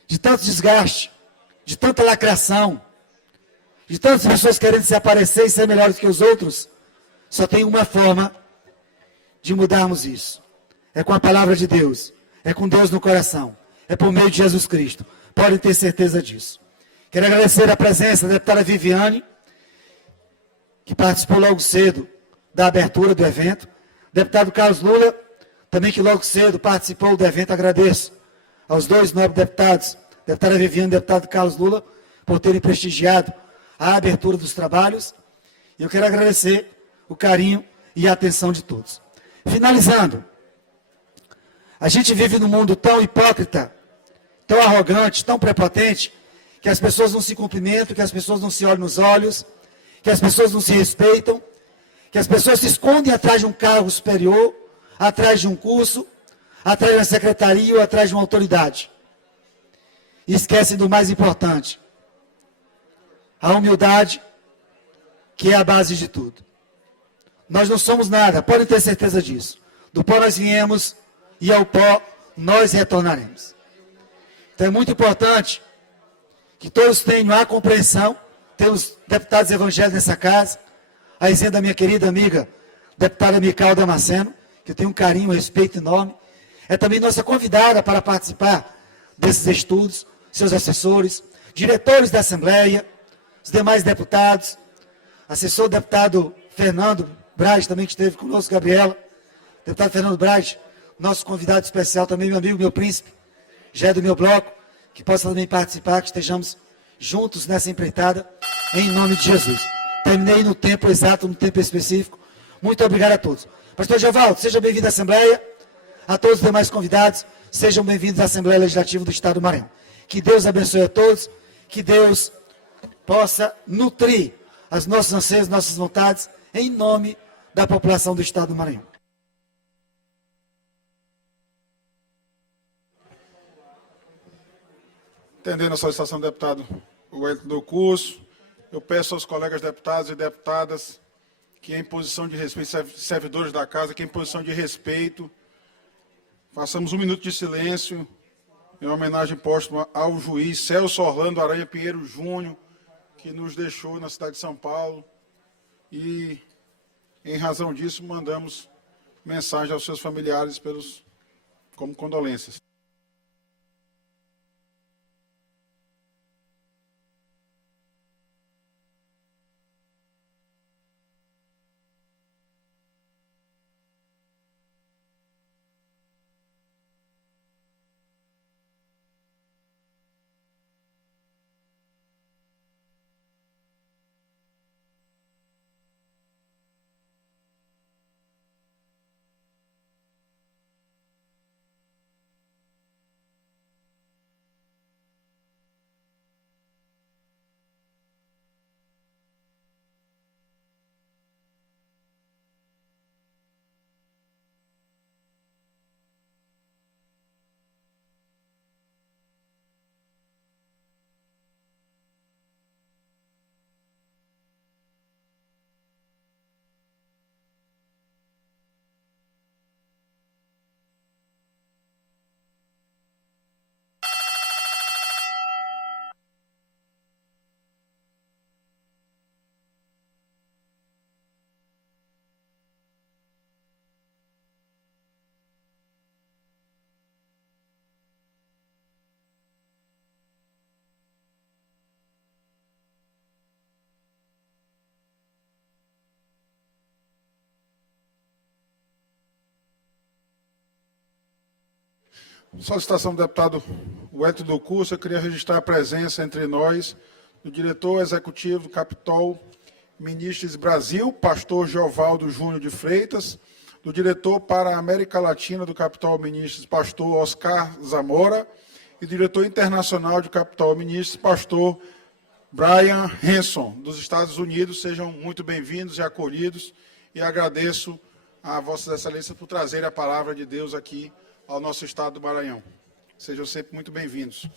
de tanto desgaste, de tanta lacração, de tantas pessoas querendo se aparecer e ser melhores que os outros, só tem uma forma de mudarmos isso. É com a palavra de Deus, é com Deus no coração, é por meio de Jesus Cristo. Podem ter certeza disso. Quero agradecer a presença da deputada Viviane, que participou logo cedo da abertura do evento. Deputado Carlos Lula, também que logo cedo participou do evento. Agradeço aos dois nobres deputados, deputada Viviane e deputado Carlos Lula, por terem prestigiado a abertura dos trabalhos. E eu quero agradecer o carinho e a atenção de todos. Finalizando, a gente vive num mundo tão hipócrita, tão arrogante, tão prepotente, que as pessoas não se cumprimentam, que as pessoas não se olham nos olhos, que as pessoas não se respeitam, que as pessoas se escondem atrás de um cargo superior, atrás de um curso, atrás de uma secretaria ou atrás de uma autoridade. E esquecem do mais importante, a humildade, que é a base de tudo. Nós não somos nada, podem ter certeza disso. Do pó nós viemos e ao pó nós retornaremos. Então é muito importante que todos tenham a compreensão. Temos deputados evangélicos nessa casa, a exemplo da minha querida amiga, deputada Mical Damasceno, que eu tenho um carinho, um respeito enorme. É também nossa convidada para participar desses estudos, seus assessores, diretores da Assembleia, os demais deputados, assessor do deputado Fernando Braz, também que esteve conosco, Gabriela, deputado Fernando Braz, nosso convidado especial também, meu amigo, meu príncipe, já é do meu bloco, que possa também participar, que estejamos juntos nessa empreitada, em nome de Jesus. Terminei no tempo exato, no tempo específico. Muito obrigado a todos. Pastor Geovaldo, seja bem-vindo à Assembleia. A todos os demais convidados, sejam bem-vindos à Assembleia Legislativa do Estado do Maranhão. Que Deus abençoe a todos, que Deus possa nutrir as nossas anseios, nossas vontades, em nome da população do Estado do Maranhão. Entendendo a solicitação do deputado Wellington do Curso, eu peço aos colegas deputados e deputadas que, em posição de respeito, servidores da casa, que, em posição de respeito, façamos 1 minuto de silêncio em homenagem póstuma ao juiz Celso Orlando Aranha Pinheiro Júnior, que nos deixou na cidade de São Paulo. E, em razão disso, mandamos mensagem aos seus familiares como condolências. Solicitação do deputado Wellington do Curso, eu queria registrar a presença entre nós do diretor executivo do Capitol Ministries Brasil, pastor Geovaldo Júnior de Freitas, do diretor para a América Latina do Capitol Ministries, pastor Oscar Zamora, e diretor internacional do Capitol Ministries, pastor Brian Hanson, dos Estados Unidos. Sejam muito bem-vindos e acolhidos, e agradeço a Vossas Excelências por trazerem a palavra de Deus aqui ao nosso Estado do Maranhão. Sejam sempre muito bem-vindos.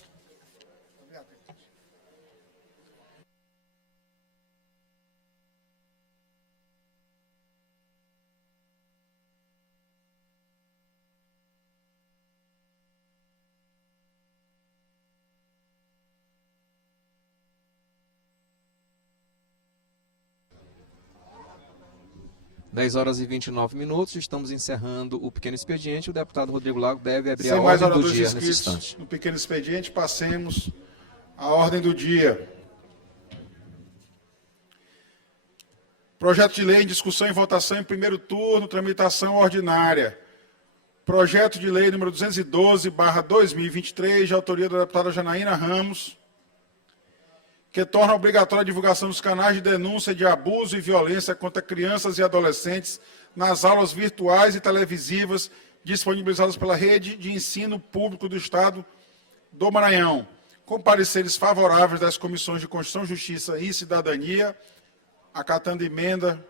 Dez horas e 29 minutos, estamos encerrando o pequeno expediente. O deputado Rodrigo Lago deve abrir Sem a mais ordem do oradores dia nesse inscritos instante. no pequeno expediente, passemos à ordem do dia. Projeto de lei em discussão e votação em primeiro turno, tramitação ordinária. Projeto de lei número 212/2023, de autoria da deputada Janaína Ramos, que torna obrigatória a divulgação dos canais de denúncia de abuso e violência contra crianças e adolescentes nas aulas virtuais e televisivas disponibilizadas pela Rede de Ensino Público do Estado do Maranhão, com pareceres favoráveis das comissões de Constituição, Justiça e Cidadania, acatando emenda,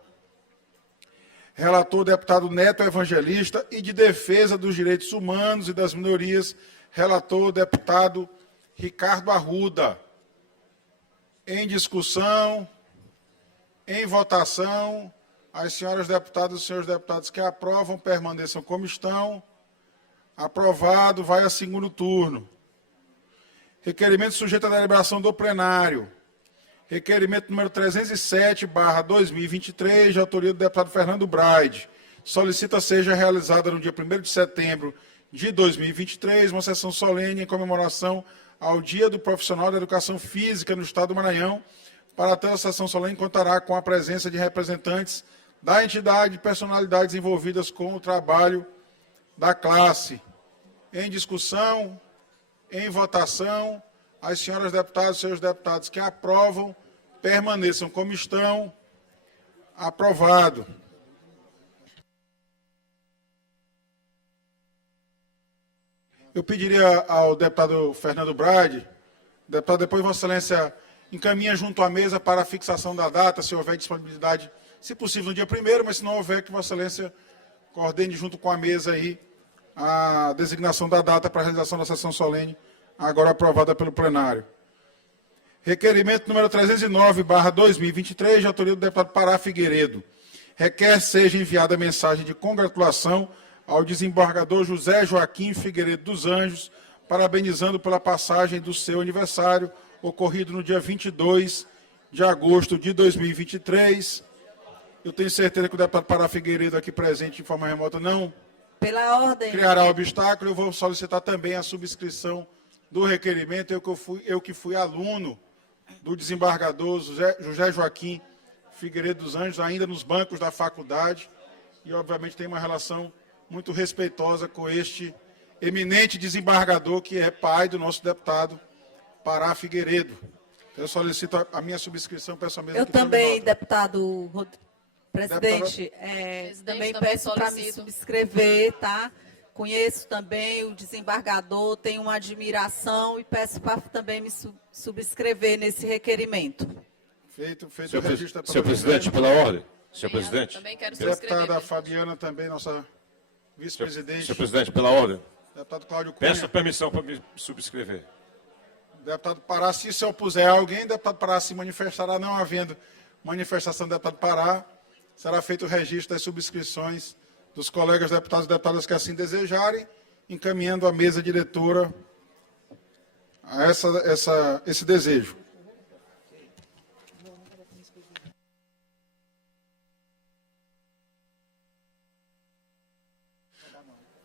relator deputado Neto Evangelista, e de Defesa dos Direitos Humanos e das Minorias, relator deputado Ricardo Arruda. Em discussão, em votação, as senhoras deputadas e os senhores deputados que aprovam permaneçam como estão. Aprovado, vai a segundo turno. Requerimento sujeito à deliberação do plenário. Requerimento número 307/2023, de autoria do deputado Fernando Braide. Solicita seja realizada no dia 1º de setembro de 2023, uma sessão solene em comemoração ao Dia do Profissional da Educação Física no Estado do Maranhão, Para tanto, a sessão solene contará com a presença de representantes da entidade e personalidades envolvidas com o trabalho da classe. Em discussão, em votação, as senhoras deputadas e senhores deputados que aprovam, permaneçam como estão. Aprovado. Eu pediria ao deputado Fernando Brade, deputado, depois Vossa Excelência encaminha junto à mesa para a fixação da data, se houver disponibilidade, se possível no dia 1º, mas se não houver, que Vossa Excelência coordene junto com a mesa aí a designação da data para a realização da sessão solene, agora aprovada pelo plenário. Requerimento número 309/2023, de autoria do deputado Pará Figueiredo. Requer seja enviada mensagem de congratulação ao desembargador José Joaquim Figueiredo dos Anjos, parabenizando pela passagem do seu aniversário, ocorrido no dia 22 de agosto de 2023. Eu tenho certeza que o deputado Pará Figueiredo, aqui presente de forma remota, não pela ordem criará obstáculo. Eu vou solicitar também a subscrição do requerimento, eu que fui aluno do desembargador José Joaquim Figueiredo dos Anjos, ainda nos bancos da faculdade, e obviamente tem uma relação muito respeitosa com este eminente desembargador, que é pai do nosso deputado Pará Figueiredo. Eu solicito a minha subscrição, peço a mesma. Eu também, deputado presidente, também também peço para me solicito. subscrever, tá? Conheço também o desembargador, tenho uma admiração e peço para também me subscrever nesse requerimento. Feito o registro. Senhor presidente, pela ordem. Senhor Obrigada, presidente. também quero subscrever. Deputada Fabiana também, nossa vice-presidente. Senhor presidente, pela ordem. Deputado Cláudio Cunha. Peço permissão para me subscrever. Deputado Pará, se opuser a alguém, deputado Pará se manifestará, não havendo manifestação do deputado Pará, será feito o registro das subscrições dos colegas deputados e deputadas que assim desejarem, encaminhando à mesa diretora a esse desejo.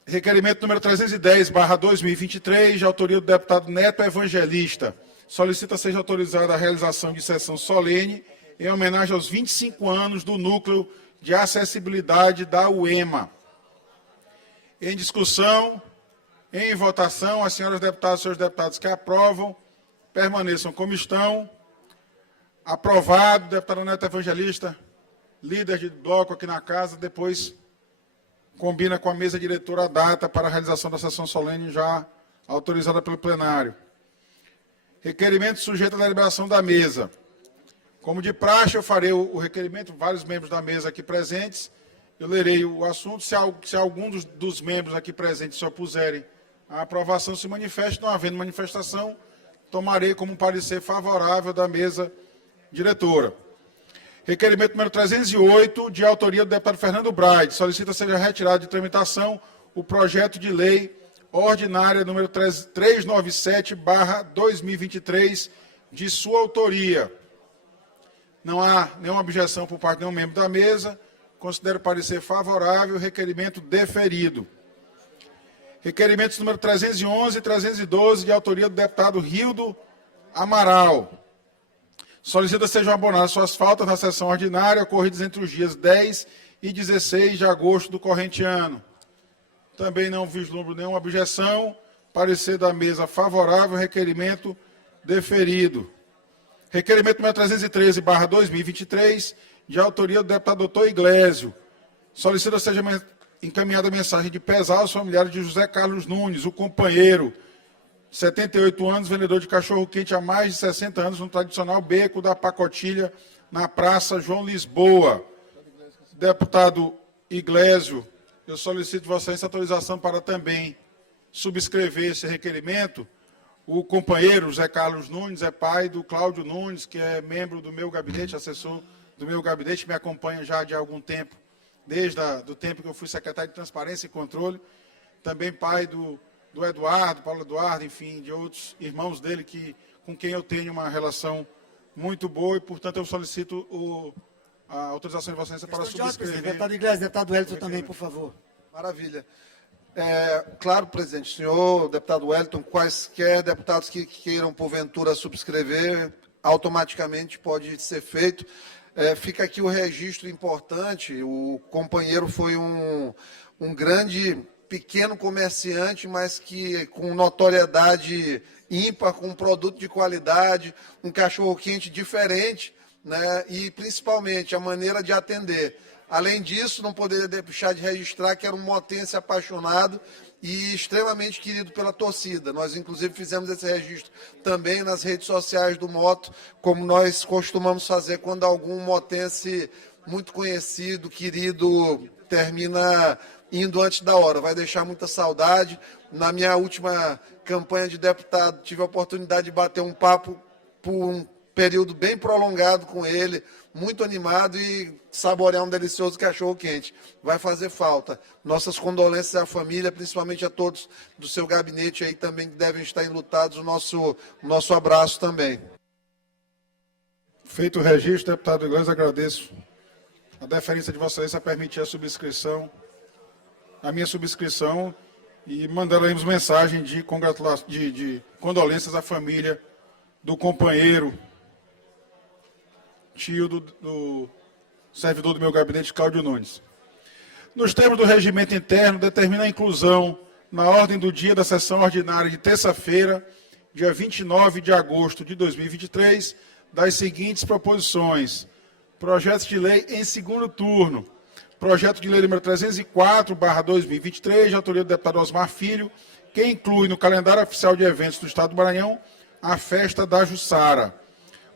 Requerimento número 310/2023, de autoria do deputado Neto Evangelista. Solicita seja autorizada a realização de sessão solene em homenagem aos 25 anos do Núcleo de Acessibilidade da UEMA. Em discussão, em votação, as senhoras deputadas e senhores deputados que aprovam, permaneçam como estão. Aprovado, deputado Neto Evangelista, líder de bloco aqui na casa, depois combina com a mesa diretora a data para a realização da sessão solene já autorizada pelo plenário. Requerimento sujeito à deliberação da mesa. Como de praxe, eu farei o requerimento, vários membros da mesa aqui presentes, eu lerei o assunto, se algum dos membros aqui presentes se opuserem à aprovação, se manifeste, não havendo manifestação, tomarei como um parecer favorável da mesa diretora. Requerimento número 308, de autoria do deputado Fernando Brade, solicita seja retirado de tramitação o projeto de lei ordinária número 397/2023, de sua autoria. Não há nenhuma objeção por parte de nenhum membro da mesa, considero parecer favorável, requerimento deferido. Requerimentos número 311 e 312, de autoria do deputado Rildo Amaral. Solicita sejam abonadas suas faltas na sessão ordinária, ocorridas entre os dias 10 e 16 de agosto do corrente ano. Também não vislumbro nenhuma objeção. Parecer da mesa favorável, requerimento deferido. Requerimento número 313/2023, de autoria do deputado Dr. Iglesio. Solicita seja encaminhada mensagem de pesar aos familiares de José Carlos Nunes, o companheiro, 78 anos, vendedor de cachorro-quente há mais de 60 anos, no tradicional beco da Pacotilha, na Praça João Lisboa. Deputado Iglesio, eu solicito Vossa Excelência autorização para também subscrever esse requerimento. O companheiro José Carlos Nunes é pai do Cláudio Nunes, que é membro do meu gabinete, assessor do meu gabinete, me acompanha já de algum tempo, desde o tempo que eu fui secretário de Transparência e Controle. Também pai do Eduardo, Paulo Eduardo, enfim, de outros irmãos dele com quem eu tenho uma relação muito boa e, portanto, eu solicito a autorização de Vossa Excelência para subscrever. Deputado Iglesias, deputado Wellington também, por favor. Maravilha. Claro, presidente, senhor deputado Wellington, quaisquer deputados que queiram, porventura, subscrever, automaticamente pode ser feito. Fica aqui o registro importante, o companheiro foi um grande, pequeno comerciante, mas que com notoriedade ímpar, com um produto de qualidade, um cachorro-quente diferente, né? E principalmente a maneira de atender. Além disso, não poderia deixar de registrar que era um motense apaixonado e extremamente querido pela torcida. Nós, inclusive, fizemos esse registro também nas redes sociais do Moto, como nós costumamos fazer quando algum motense muito conhecido, querido, termina indo antes da hora. Vai deixar muita saudade. Na minha última campanha de deputado, tive a oportunidade de bater um papo por um período bem prolongado com ele, muito animado, e saborear um delicioso cachorro-quente. Vai fazer falta. Nossas condolências à família, principalmente a todos do seu gabinete aí também, que devem estar enlutados. O nosso abraço também. Feito o registro, deputado Iglesias, agradeço a deferência de Vossa Excelência a permitir a minha subscrição, e mandaremos mensagem de condolências à família do companheiro, tio do servidor do meu gabinete, Cláudio Nunes. Nos termos do regimento interno, determina a inclusão na ordem do dia da sessão ordinária de terça-feira, dia 29 de agosto de 2023, das seguintes proposições: projetos de lei em segundo turno. Projeto de lei número 304/2023, de autoria do deputado Osmar Filho, que inclui no calendário oficial de eventos do Estado do Maranhão a festa da Jussara.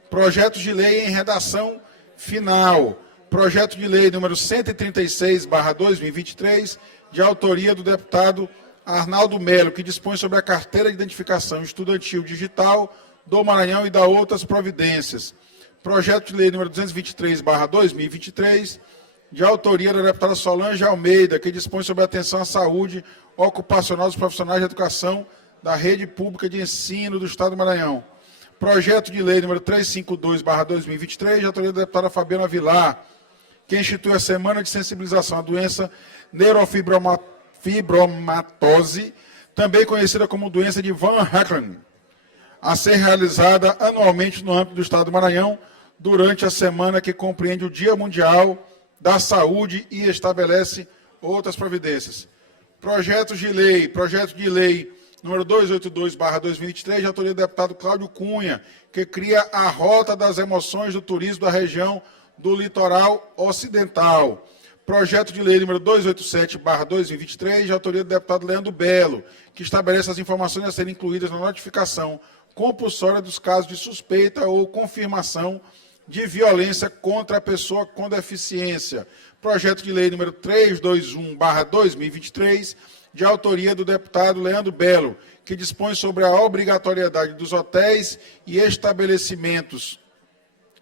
Projetos de lei em redação final. Projeto de lei número 136/2023, de autoria do deputado Arnaldo Melo, que dispõe sobre a carteira de identificação estudantil digital do Maranhão e da outras providências. Projeto de lei número 223/2023, de autoria da deputada Solange Almeida, que dispõe sobre a atenção à saúde ocupacional dos profissionais de educação da rede pública de ensino do Estado do Maranhão. Projeto de lei número 352/2023, de autoria da deputada Fabiana Vilar, que institui a Semana de Sensibilização à Doença Neurofibromatose, também conhecida como doença de Van Hacklen, a ser realizada anualmente no âmbito do Estado do Maranhão, durante a semana que compreende o Dia Mundial da Saúde e estabelece outras providências. Projeto de lei número 282/2023, de autoria do deputado Cláudio Cunha, que cria a Rota das Emoções do Turismo da região do Litoral Ocidental. Projeto de lei número 287/2023, de autoria do deputado Leandro Belo, que estabelece as informações a serem incluídas na notificação compulsória dos casos de suspeita ou confirmação de violência contra a pessoa com deficiência. Projeto de lei número 321/2023, de autoria do deputado Leandro Belo, que dispõe sobre a obrigatoriedade dos hotéis e estabelecimentos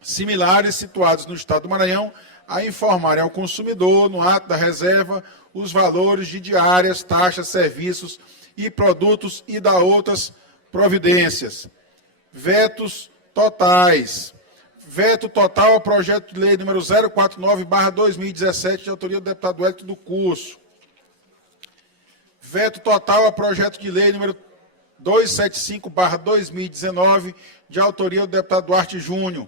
similares situados no Estado do Maranhão a informarem ao consumidor, no ato da reserva, os valores de diárias, taxas, serviços e produtos e da outras providências. Vetos totais. Veto total ao projeto de lei número 049/2017, de autoria do deputado Hélio do Curso. Veto total ao projeto de lei número 275/2019, de autoria do deputado Duarte Júnior.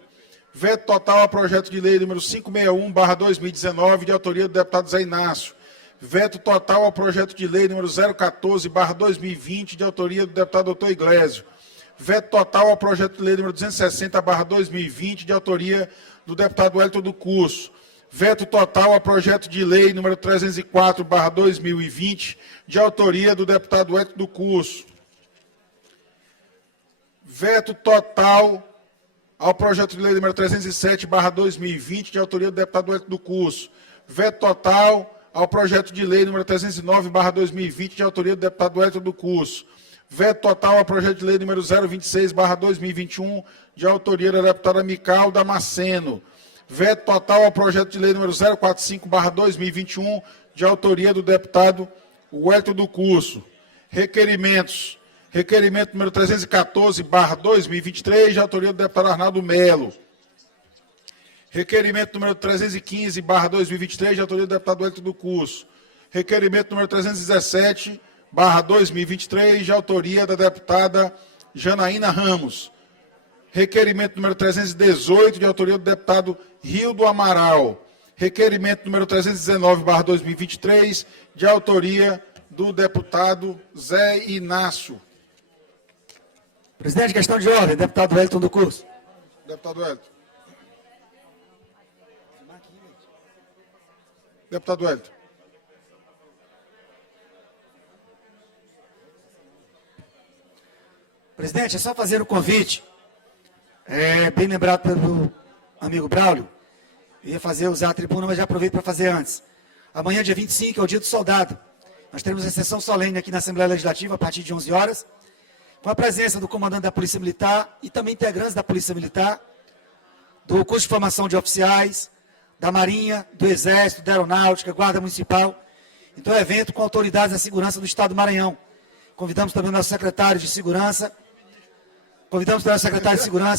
Veto total ao projeto de lei número 561/2019, de autoria do deputado Zé Inácio. Veto total ao projeto de lei número 014/2020, de autoria do deputado Dr. Iglesio. Veto total ao projeto de lei número 260/2020, de autoria do deputado Wellington do Curso. Veto total ao projeto de lei número 304/2020, de autoria do deputado Wellington do Curso. Veto total ao projeto de lei número 307/2020, de autoria do deputado Wellington do Curso. Veto total ao projeto de lei número 309/2020, de autoria do deputado Wellington do Curso. Veto total ao projeto de lei número 026/2021, de autoria da deputada Mical Damasceno. Veto total ao projeto de lei número 045/2021, de autoria do deputado Wellington do Curso. Requerimentos. Requerimento número 314/2023, de autoria do deputado Arnaldo Melo. Requerimento número 315/2023, de autoria do deputado Wellington do Curso. Requerimento número 317/2023, de autoria da deputada Janaína Ramos. Requerimento número 318, de autoria do deputado Rildo Amaral. Requerimento número 319/2023, de autoria do deputado Zé Inácio. Presidente, questão de ordem, deputado Wellington do Curso. Deputado Wellington. Deputado Wellington. Presidente, é só fazer o convite, bem lembrado pelo amigo Braulio, ia usar a tribuna, mas já aproveito para fazer antes. Amanhã, dia 25, é o dia do soldado. Nós teremos a sessão solene aqui na Assembleia Legislativa, a partir de 11 horas, com a presença do comandante da Polícia Militar e também integrantes da Polícia Militar, do curso de formação de oficiais, da Marinha, do Exército, da Aeronáutica, Guarda Municipal. Então, é um evento com autoridades da segurança do Estado do Maranhão. Convidamos também o nosso secretário de Segurança,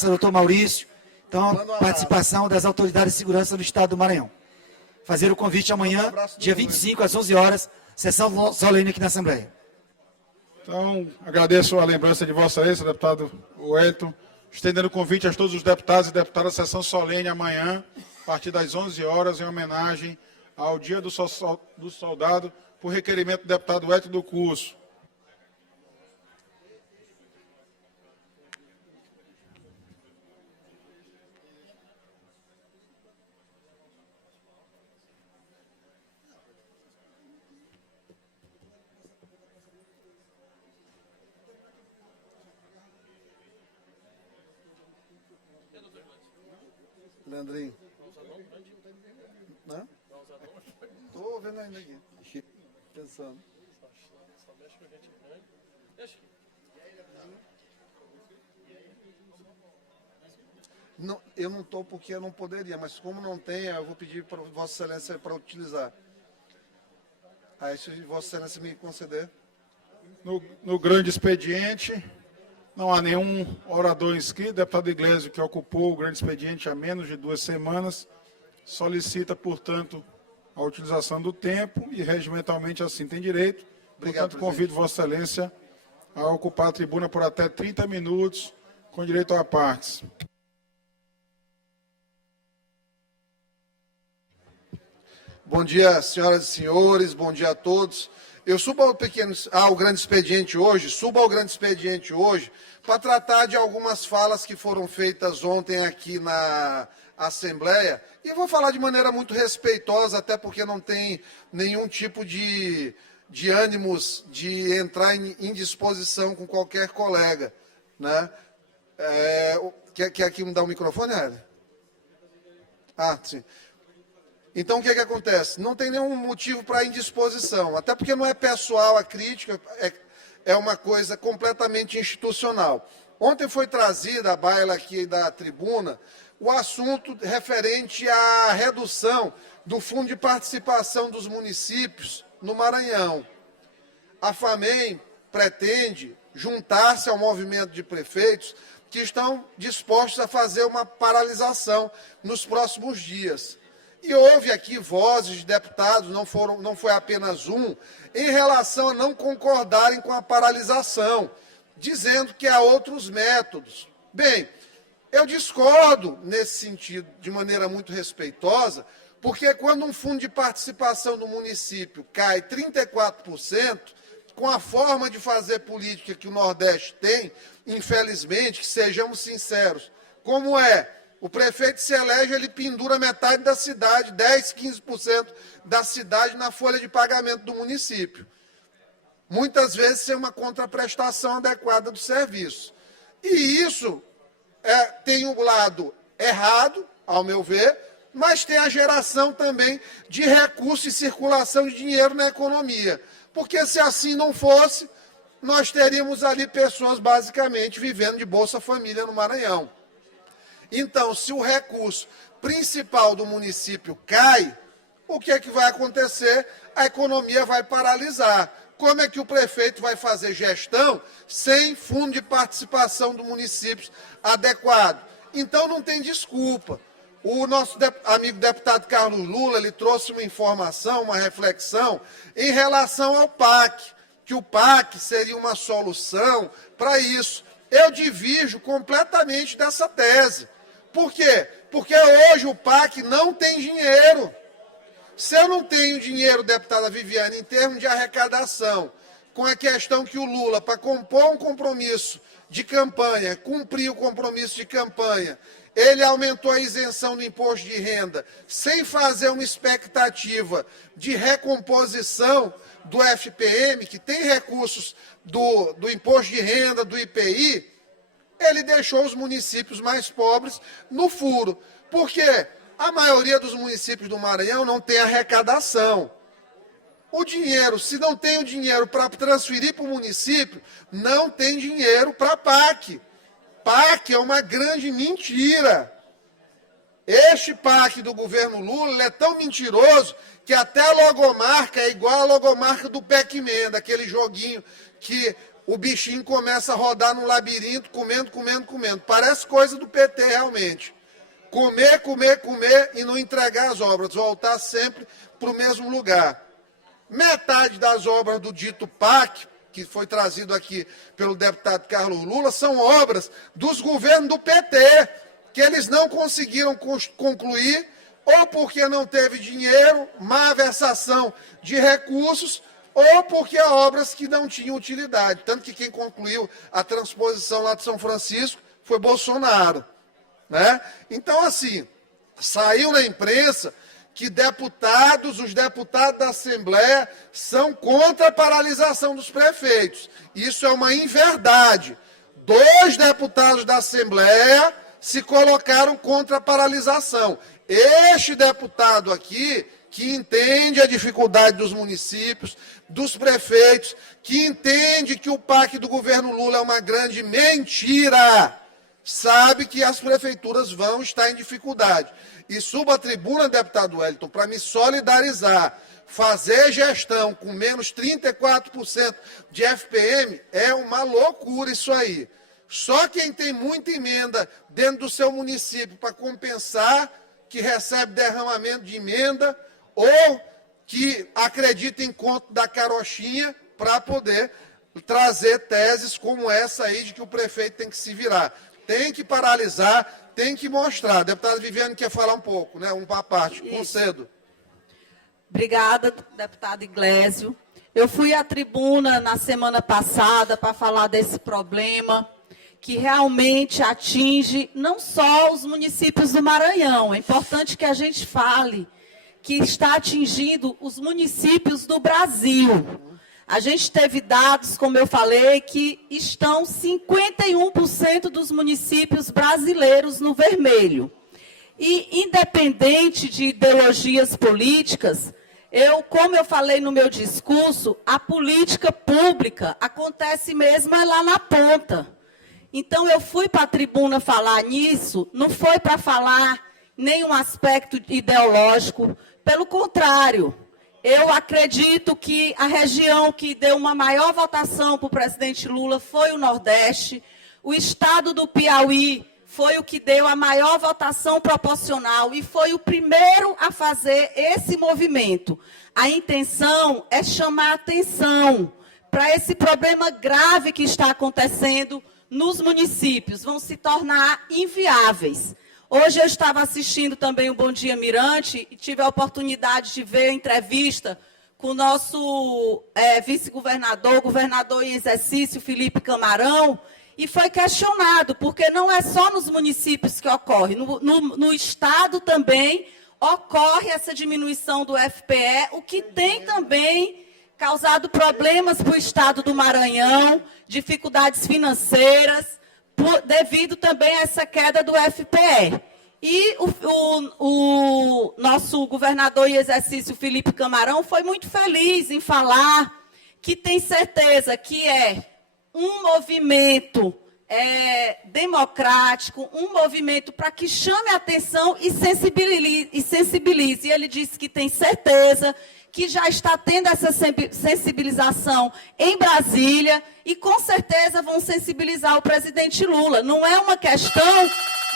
doutor Maurício. Então, a participação das autoridades de segurança do Estado do Maranhão. Fazer o convite amanhã, dia 25, às 11 horas, sessão solene aqui na Assembleia. Então, agradeço a lembrança de Vossa Excelência, deputado Wellington, estendendo o convite a todos os deputados e deputadas à sessão solene amanhã, a partir das 11 horas, em homenagem ao Dia do Soldado, por requerimento do deputado Wellington do Curso. Leandrinho. Não? Estou vendo ainda aqui. Pensando. Não, eu não estou porque eu não poderia, mas como não tem, eu vou pedir para Vossa Excelência para utilizar. Aí, se Vossa Excelência me conceder. No grande expediente, não há nenhum orador inscrito. O deputado Iglesias, que ocupou o grande expediente há menos de 2 semanas, solicita, portanto, a utilização do tempo e regimentalmente assim tem direito. Obrigado, portanto, convido Vossa Excelência a ocupar a tribuna por até 30 minutos, com direito a partes. Bom dia, senhoras e senhores, bom dia a todos. Eu subo ao grande expediente hoje, para tratar de algumas falas que foram feitas ontem aqui na Assembleia, e vou falar de maneira muito respeitosa, até porque não tem nenhum tipo de ânimos de entrar em indisposição com qualquer colega, né? Quer aqui me dar o microfone, Hélio? Ah, sim. Então, o que acontece? Não tem nenhum motivo para indisposição, até porque não é pessoal a crítica, é uma coisa completamente institucional. Ontem foi trazida à baila aqui da tribuna o assunto referente à redução do Fundo de Participação dos Municípios no Maranhão. A FAMEM pretende juntar-se ao movimento de prefeitos que estão dispostos a fazer uma paralisação nos próximos dias. E houve aqui vozes de deputados, não foi apenas um, em relação a não concordarem com a paralisação, dizendo que há outros métodos. Bem, eu discordo nesse sentido, de maneira muito respeitosa, porque quando um fundo de participação do município cai 34%, com a forma de fazer política que o Nordeste tem, infelizmente, que sejamos sinceros, como é? O prefeito se elege, ele pendura metade da cidade, 10%, 15% da cidade na folha de pagamento do município. Muitas vezes sem uma contraprestação adequada do serviço. E isso tem o lado errado, ao meu ver, mas tem a geração também de recursos e circulação de dinheiro na economia. Porque se assim não fosse, nós teríamos ali pessoas basicamente vivendo de Bolsa Família no Maranhão. Então, se o recurso principal do município cai, o que é que vai acontecer? A economia vai paralisar. Como é que o prefeito vai fazer gestão sem fundo de participação do município adequado? Então, não tem desculpa. O nosso amigo deputado Carlos Lula, ele trouxe uma informação, uma reflexão em relação ao PAC, que o PAC seria uma solução para isso. Eu divirjo completamente dessa tese. Por quê? Porque hoje o PAC não tem dinheiro. Se eu não tenho dinheiro, deputada Viviane, em termos de arrecadação, com a questão que o Lula, para compor um compromisso de campanha, cumprir o compromisso de campanha, ele aumentou a isenção do imposto de renda, sem fazer uma expectativa de recomposição do FPM, que tem recursos do imposto de renda, do IPI, ele deixou os municípios mais pobres no furo. Por quê? A maioria dos municípios do Maranhão não tem arrecadação. O dinheiro, se não tem o dinheiro para transferir para o município, não tem dinheiro para PAC. PAC é uma grande mentira. Este PAC do governo Lula é tão mentiroso que até a logomarca é igual a logomarca do Pac-Man, daquele joguinho que o bichinho começa a rodar no labirinto, comendo. Parece coisa do PT, realmente. Comer e não entregar as obras, voltar sempre para o mesmo lugar. Metade das obras do dito PAC, que foi trazido aqui pelo deputado Carlos Lula, são obras dos governos do PT, que eles não conseguiram concluir, ou porque não teve dinheiro, má versação de recursos, ou porque obras que não tinham utilidade. Tanto que quem concluiu a transposição lá de São Francisco foi Bolsonaro. Né? Então, assim, saiu na imprensa que os deputados da Assembleia são contra a paralisação dos prefeitos. Isso é uma inverdade. 2 deputados da Assembleia se colocaram contra a paralisação. Este deputado aqui, que entende a dificuldade dos municípios, dos prefeitos, que entende que o PAC do governo Lula é uma grande mentira, sabe que as prefeituras vão estar em dificuldade. E subo à tribuna, deputado Wellington, para me solidarizar. Fazer gestão com menos 34% de FPM é uma loucura isso aí. Só quem tem muita emenda dentro do seu município para compensar, que recebe derramamento de emenda, ou que acredita em conto da carochinha para poder trazer teses como essa aí de que o prefeito tem que se virar. Tem que paralisar, tem que mostrar. A deputada Viviane quer falar um pouco, né? Uma parte, concedo. Obrigada, deputado Iglesio. Eu fui à tribuna na semana passada para falar desse problema que realmente atinge não só os municípios do Maranhão. É importante que a gente fale que está atingindo os municípios do Brasil. A gente teve dados, como eu falei, que estão 51% dos municípios brasileiros no vermelho. E, independente de ideologias políticas, como eu falei no meu discurso, a política pública acontece mesmo lá na ponta. Então, eu fui para a tribuna falar nisso, não foi para falar nenhum aspecto ideológico, pelo contrário. Eu acredito que a região que deu uma maior votação para o presidente Lula foi o Nordeste. O estado do Piauí foi o que deu a maior votação proporcional e foi o primeiro a fazer esse movimento. A intenção é chamar atenção para esse problema grave que está acontecendo nos municípios. Vão se tornar inviáveis. Hoje eu estava assistindo também o Bom Dia Mirante e tive a oportunidade de ver a entrevista com o nosso vice-governador, governador em exercício, Felipe Camarão, e foi questionado, porque não é só nos municípios que ocorre, no estado também ocorre essa diminuição do FPE, o que tem também causado problemas para o estado do Maranhão, dificuldades financeiras, devido também a essa queda do FPE. E o nosso governador em exercício, Felipe Camarão, foi muito feliz em falar que tem certeza que é um movimento democrático, um movimento para que chame a atenção e sensibilize. E ele disse que tem certeza que já está tendo essa sensibilização em Brasília e, com certeza, vão sensibilizar o presidente Lula. Não é uma questão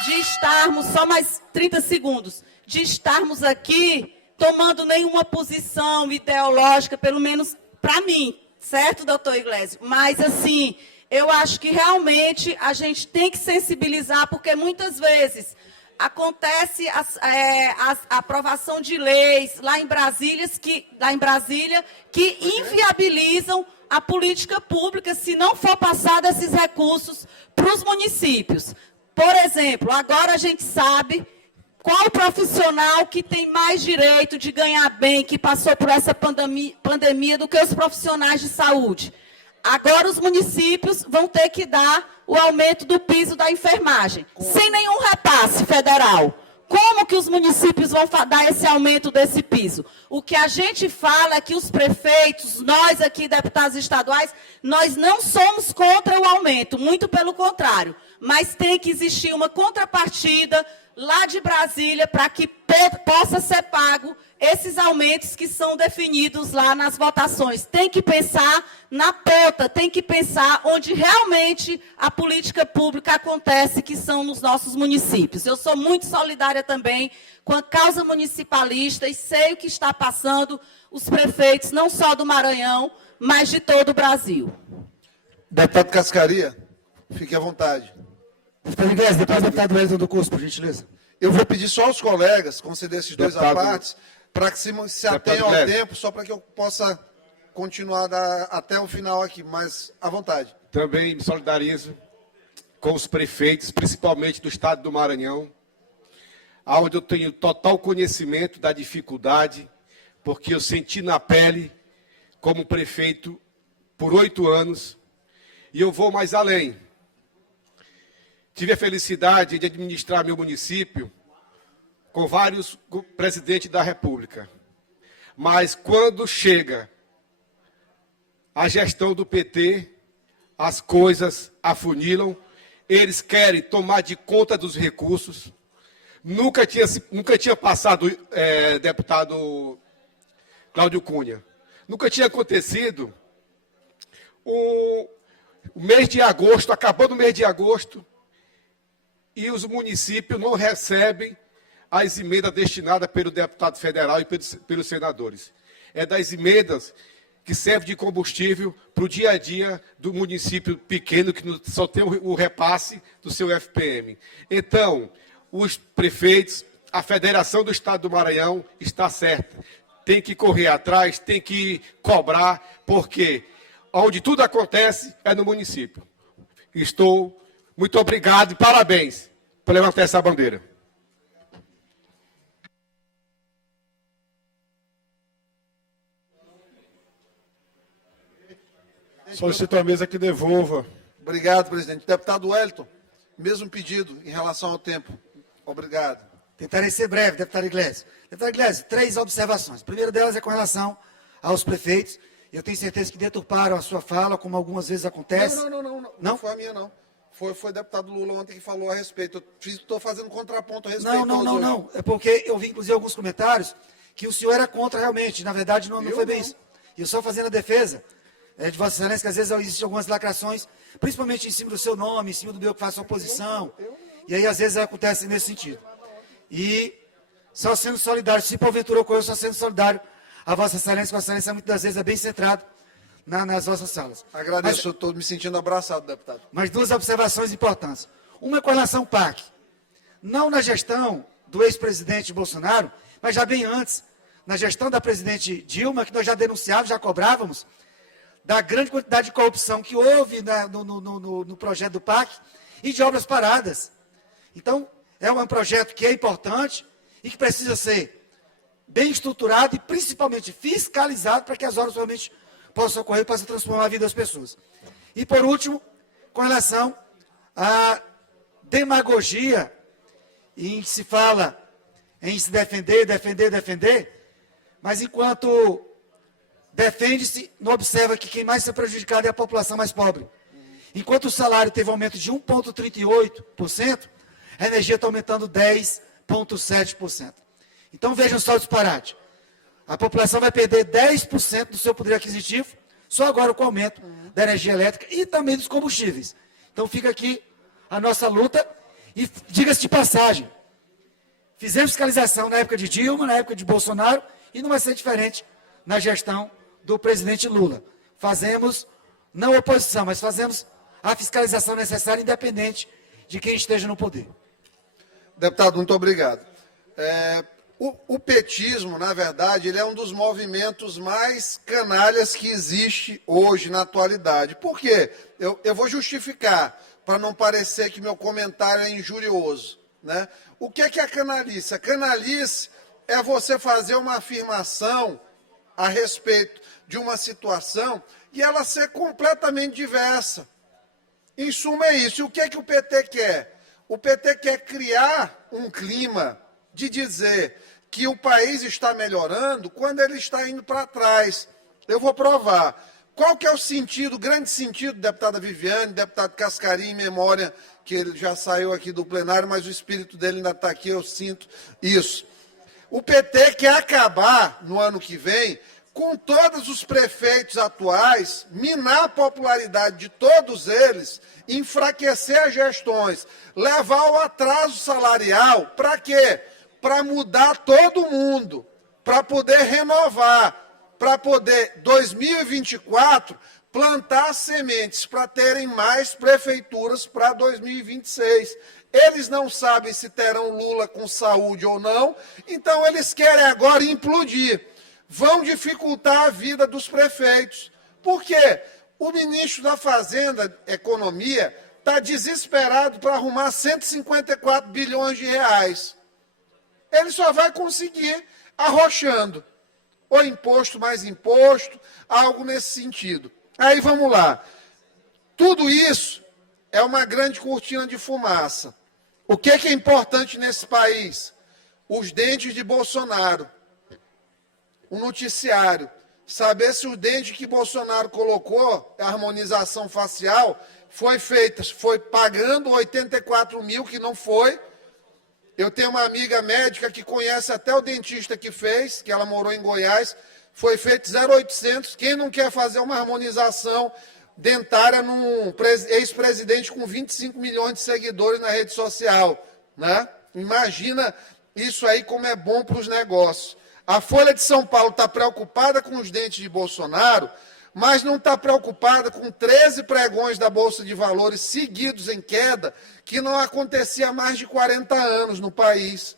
de estarmos, só mais 30 segundos, de estarmos aqui tomando nenhuma posição ideológica, pelo menos para mim, certo, doutor Iglesio? Mas, assim, Eu acho que realmente a gente tem que sensibilizar, porque muitas vezes acontece a aprovação de leis lá em Brasília que inviabilizam a política pública se não for passado esses recursos para os municípios. Por exemplo, agora a gente sabe qual profissional que tem mais direito de ganhar bem, que passou por essa pandemia, do que os profissionais de saúde. Agora os municípios vão ter que dar o aumento do piso da enfermagem, sem nenhum repasse federal. Como que os municípios vão dar esse aumento desse piso? O que a gente fala é que os prefeitos, nós aqui, deputados estaduais, nós não somos contra o aumento, muito pelo contrário. Mas tem que existir uma contrapartida lá de Brasília para que possa ser pago esses aumentos que são definidos lá nas votações. Tem que pensar na ponta, tem que pensar onde realmente a política pública acontece, que são nos nossos municípios. Eu sou muito solidária também com a causa municipalista e sei o que está passando os prefeitos, não só do Maranhão, mas de todo o Brasil. Deputado Cascaria, fique à vontade. Deputado Iglesias, depois deputado Wellington do Curso, por gentileza. Eu vou pedir só aos colegas conceder esses dois Deputado- apartes, para que se atenham ao tempo, só para que eu possa continuar até o final aqui, mas à vontade. Também me solidarizo com os prefeitos, principalmente do estado do Maranhão, onde eu tenho total conhecimento da dificuldade, porque eu senti na pele como prefeito por 8 anos, e eu vou mais além. Tive a felicidade de administrar meu município com vários presidentes da República. Mas quando chega a gestão do PT, as coisas afunilam, eles querem tomar de conta dos recursos. Nunca tinha passado, deputado Cláudio Cunha, nunca tinha acontecido o mês de agosto, acabando o mês de agosto, e os municípios não recebem as emendas destinadas pelo deputado federal e pelos senadores. É das emendas que servem de combustível para o dia a dia do município pequeno, que só tem o repasse do seu FPM. Então, os prefeitos, a Federação do Estado do Maranhão está certa. Tem que correr atrás, tem que cobrar, porque onde tudo acontece é no município. Muito obrigado e parabéns por levantar essa bandeira. Solicito à mesa que devolva. Obrigado, presidente. Deputado Wellington, mesmo pedido em relação ao tempo. Obrigado. Tentarei ser breve, deputado Iglesias. Deputado Iglesias, 3 observações. A primeira delas é com relação aos prefeitos. Eu tenho certeza que deturparam a sua fala, como algumas vezes acontece. Não foi a minha, não. Foi o deputado Lula ontem que falou a respeito. Eu estou fazendo contraponto a respeito. Não. É porque eu vi, inclusive, alguns comentários que o senhor era contra realmente. Na verdade, não foi bem isso. E eu só fazendo a defesa de Vossa Excelência, que às vezes existem algumas lacrações, principalmente em cima do seu nome, em cima do meu que faço oposição. E aí, às vezes, acontece nesse sentido. E só sendo solidário, se porventura ocorreu, só sendo solidário a Vossa Excelência, Vossa Excelência muitas das vezes é bem centrado nas vossas salas. Agradeço, eu estou me sentindo abraçado, deputado. Mas 2 observações importantes. Uma com relação ao PAC. Não na gestão do ex-presidente Bolsonaro, mas já bem antes, na gestão da presidente Dilma, que nós já denunciávamos, já cobrávamos, da grande quantidade de corrupção que houve no projeto do PAC e de obras paradas. Então, é um projeto que é importante e que precisa ser bem estruturado e principalmente fiscalizado para que as obras realmente possam ocorrer e possam transformar a vida das pessoas. E, por último, com relação à demagogia em que se fala em se defender, mas enquanto defende-se, não observa que quem mais se é prejudicado é a população mais pobre. Enquanto o salário teve um aumento de 1,38%, a energia está aumentando 10,7%. Então vejam só o disparate. A população vai perder 10% do seu poder aquisitivo, só agora com o aumento da energia elétrica e também dos combustíveis. Então fica aqui a nossa luta e diga-se de passagem, fizemos fiscalização na época de Dilma, na época de Bolsonaro e não vai ser diferente na gestão do presidente Lula. Fazemos, não oposição, mas fazemos a fiscalização necessária, independente de quem esteja no poder. Deputado, muito obrigado. O petismo, na verdade, ele é um dos movimentos mais canalhas que existe hoje, na atualidade. Por quê? Eu vou justificar, para não parecer que meu comentário é injurioso, né? O que é a canalice? A canalice é você fazer uma afirmação a respeito de uma situação e ela ser completamente diversa. Em suma, é isso. E o que é que o PT quer? O PT quer criar um clima de dizer que o país está melhorando quando ele está indo para trás. Eu vou provar. Qual que é o sentido, o grande sentido, deputada Viviane, deputado Cascarim, em memória, que ele já saiu aqui do plenário, mas o espírito dele ainda está aqui, eu sinto isso. O PT quer acabar, no ano que vem, com todos os prefeitos atuais, minar a popularidade de todos eles, enfraquecer as gestões, levar ao atraso salarial, para quê? Para mudar todo mundo, para poder renovar, para poder, 2024, plantar sementes para terem mais prefeituras para 2026. Eles não sabem se terão Lula com saúde ou não, então eles querem agora implodir. Vão dificultar a vida dos prefeitos. Por quê? O ministro da Fazenda, Economia, está desesperado para arrumar 154 bilhões de reais. Ele só vai conseguir arrochando. Ou imposto mais imposto, algo nesse sentido. Aí vamos lá. Tudo isso é uma grande cortina de fumaça. O que é importante nesse país? Os dentes de Bolsonaro. O noticiário. Saber se o dente que Bolsonaro colocou, a harmonização facial, foi feita, foi pagando 84 mil, que não foi. Eu tenho uma amiga médica que conhece até o dentista que fez, que ela morou em Goiás, foi feito 0,800. Quem não quer fazer uma harmonização dentária num ex-presidente com 25 milhões de seguidores na rede social, né? Imagina isso aí como é bom para os negócios. A Folha de São Paulo está preocupada com os dentes de Bolsonaro, mas não está preocupada com 13 pregões da Bolsa de Valores seguidos em queda, que não acontecia há mais de 40 anos no país.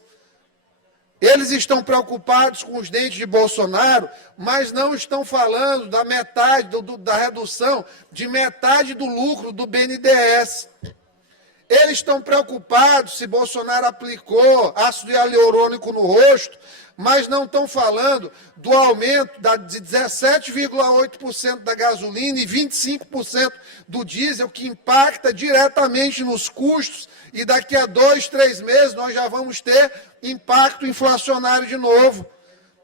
Eles estão preocupados com os dentes de Bolsonaro, mas não estão falando da metade, da redução de metade do lucro do BNDES. Eles estão preocupados se Bolsonaro aplicou ácido hialurônico no rosto, mas não estão falando do aumento de 17,8% da gasolina e 25% do diesel, que impacta diretamente nos custos, e daqui a 2, 3 meses nós já vamos ter impacto inflacionário de novo.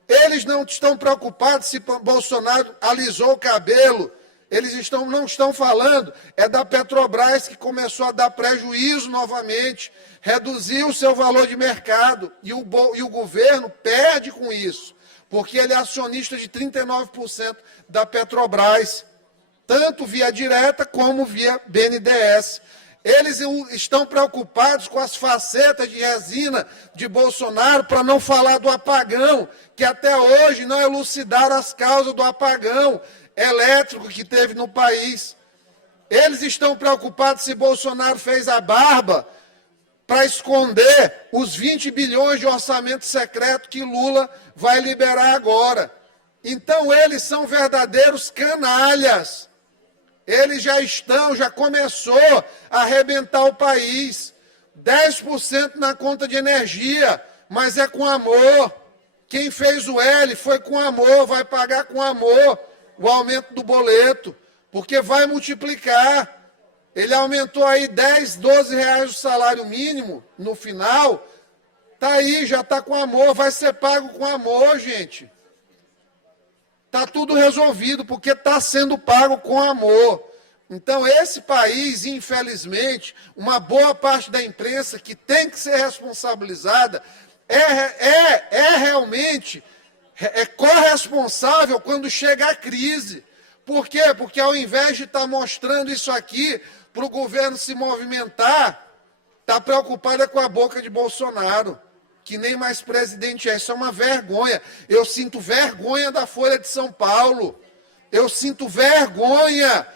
Eles não estão preocupados se Bolsonaro alisou o cabelo. Eles não estão falando, é da Petrobras, que começou a dar prejuízo novamente, reduziu o seu valor de mercado, e o governo perde com isso, porque ele é acionista de 39% da Petrobras, tanto via direta como via BNDES. Eles estão preocupados com as facetas de resina de Bolsonaro, para não falar do apagão, que até hoje não elucidaram as causas do apagão elétrico que teve no país. Eles estão preocupados se Bolsonaro fez a barba para esconder os 20 bilhões de orçamento secreto que Lula vai liberar agora. Então eles são verdadeiros canalhas. Eles já começou a arrebentar o país. 10% na conta de energia, mas é com amor. Quem fez o L foi com amor, vai pagar com amor o aumento do boleto, porque vai multiplicar. Ele aumentou aí 10, 12 reais o salário mínimo no final. Está aí, já está com amor, vai ser pago com amor, gente. Está tudo resolvido, porque está sendo pago com amor. Então, esse país, infelizmente, uma boa parte da imprensa que tem que ser responsabilizada realmente corresponsável quando chega a crise. Por quê? Porque ao invés de estar mostrando isso aqui para o governo se movimentar, está preocupada com a boca de Bolsonaro, que nem mais presidente é. Isso é uma vergonha. Eu sinto vergonha da Folha de São Paulo. Eu sinto vergonha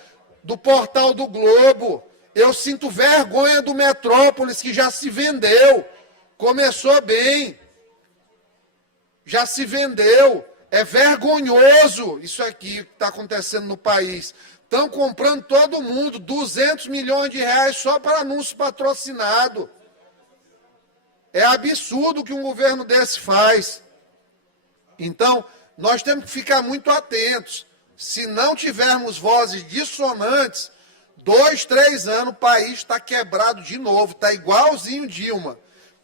do Portal do Globo. Eu sinto vergonha do Metrópolis, que já se vendeu. Começou bem. Já se vendeu. É vergonhoso isso aqui que está acontecendo no país. Estão comprando todo mundo, 200 milhões de reais só para anúncio patrocinado. É absurdo o que um governo desse faz. Então, nós temos que ficar muito atentos. Se não tivermos vozes dissonantes, 2, 3 anos, o país está quebrado de novo, está igualzinho Dilma.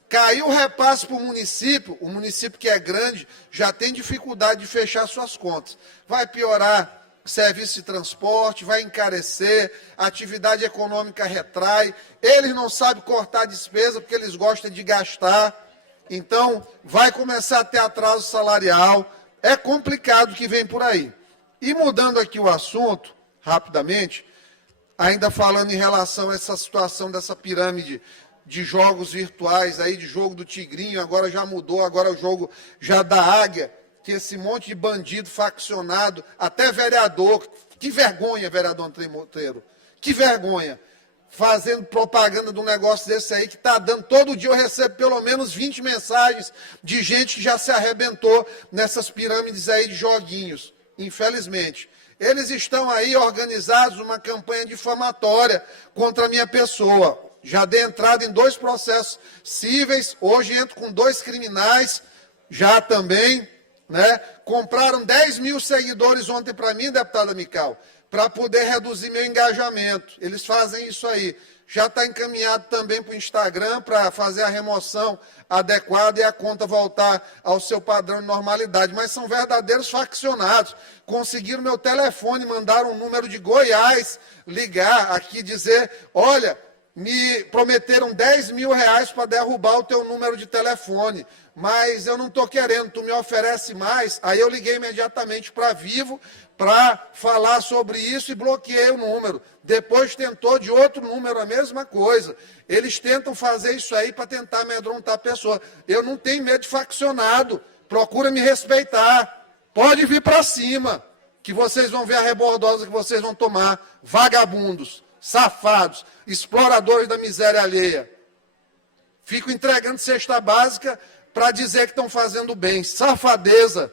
Caiu o repasse para o município que é grande, já tem dificuldade de fechar suas contas. Vai piorar serviço de transporte, vai encarecer, a atividade econômica retrai, eles não sabem cortar despesa porque eles gostam de gastar, então vai começar a ter atraso salarial, é complicado o que vem por aí. E mudando aqui o assunto, rapidamente, ainda falando em relação a essa situação dessa pirâmide de jogos virtuais aí, de jogo do Tigrinho, agora já mudou, agora o jogo já da Águia, que esse monte de bandido faccionado, até vereador, que vergonha, vereador André Monteiro, que vergonha, fazendo propaganda de um negócio desse aí, que está dando, todo dia eu recebo pelo menos 20 mensagens de gente que já se arrebentou nessas pirâmides aí de joguinhos, infelizmente. Eles estão aí organizados numa campanha difamatória contra a minha pessoa. Já dei entrada em 2 processos cíveis, hoje entro com 2 criminais, já também, né? Compraram 10 mil seguidores ontem para mim, deputada Mical, para poder reduzir meu engajamento. Eles fazem isso aí. Já está encaminhado também para o Instagram para fazer a remoção adequada e a conta voltar ao seu padrão de normalidade. Mas são verdadeiros faccionados. Conseguiram meu telefone, mandaram um número de Goiás ligar aqui, dizer, olha, me prometeram 10 mil reais para derrubar o teu número de telefone, mas eu não estou querendo, tu me oferece mais. Aí eu liguei imediatamente para Vivo para falar sobre isso e bloqueei o número. Depois tentou de outro número a mesma coisa. Eles tentam fazer isso aí para tentar amedrontar a pessoa. Eu não tenho medo de faccionado, procura me respeitar. Pode vir para cima, que vocês vão ver a rebordosa que vocês vão tomar. Vagabundos, safados, exploradores da miséria alheia. Ficam entregando cesta básica para dizer que estão fazendo bem. Safadeza.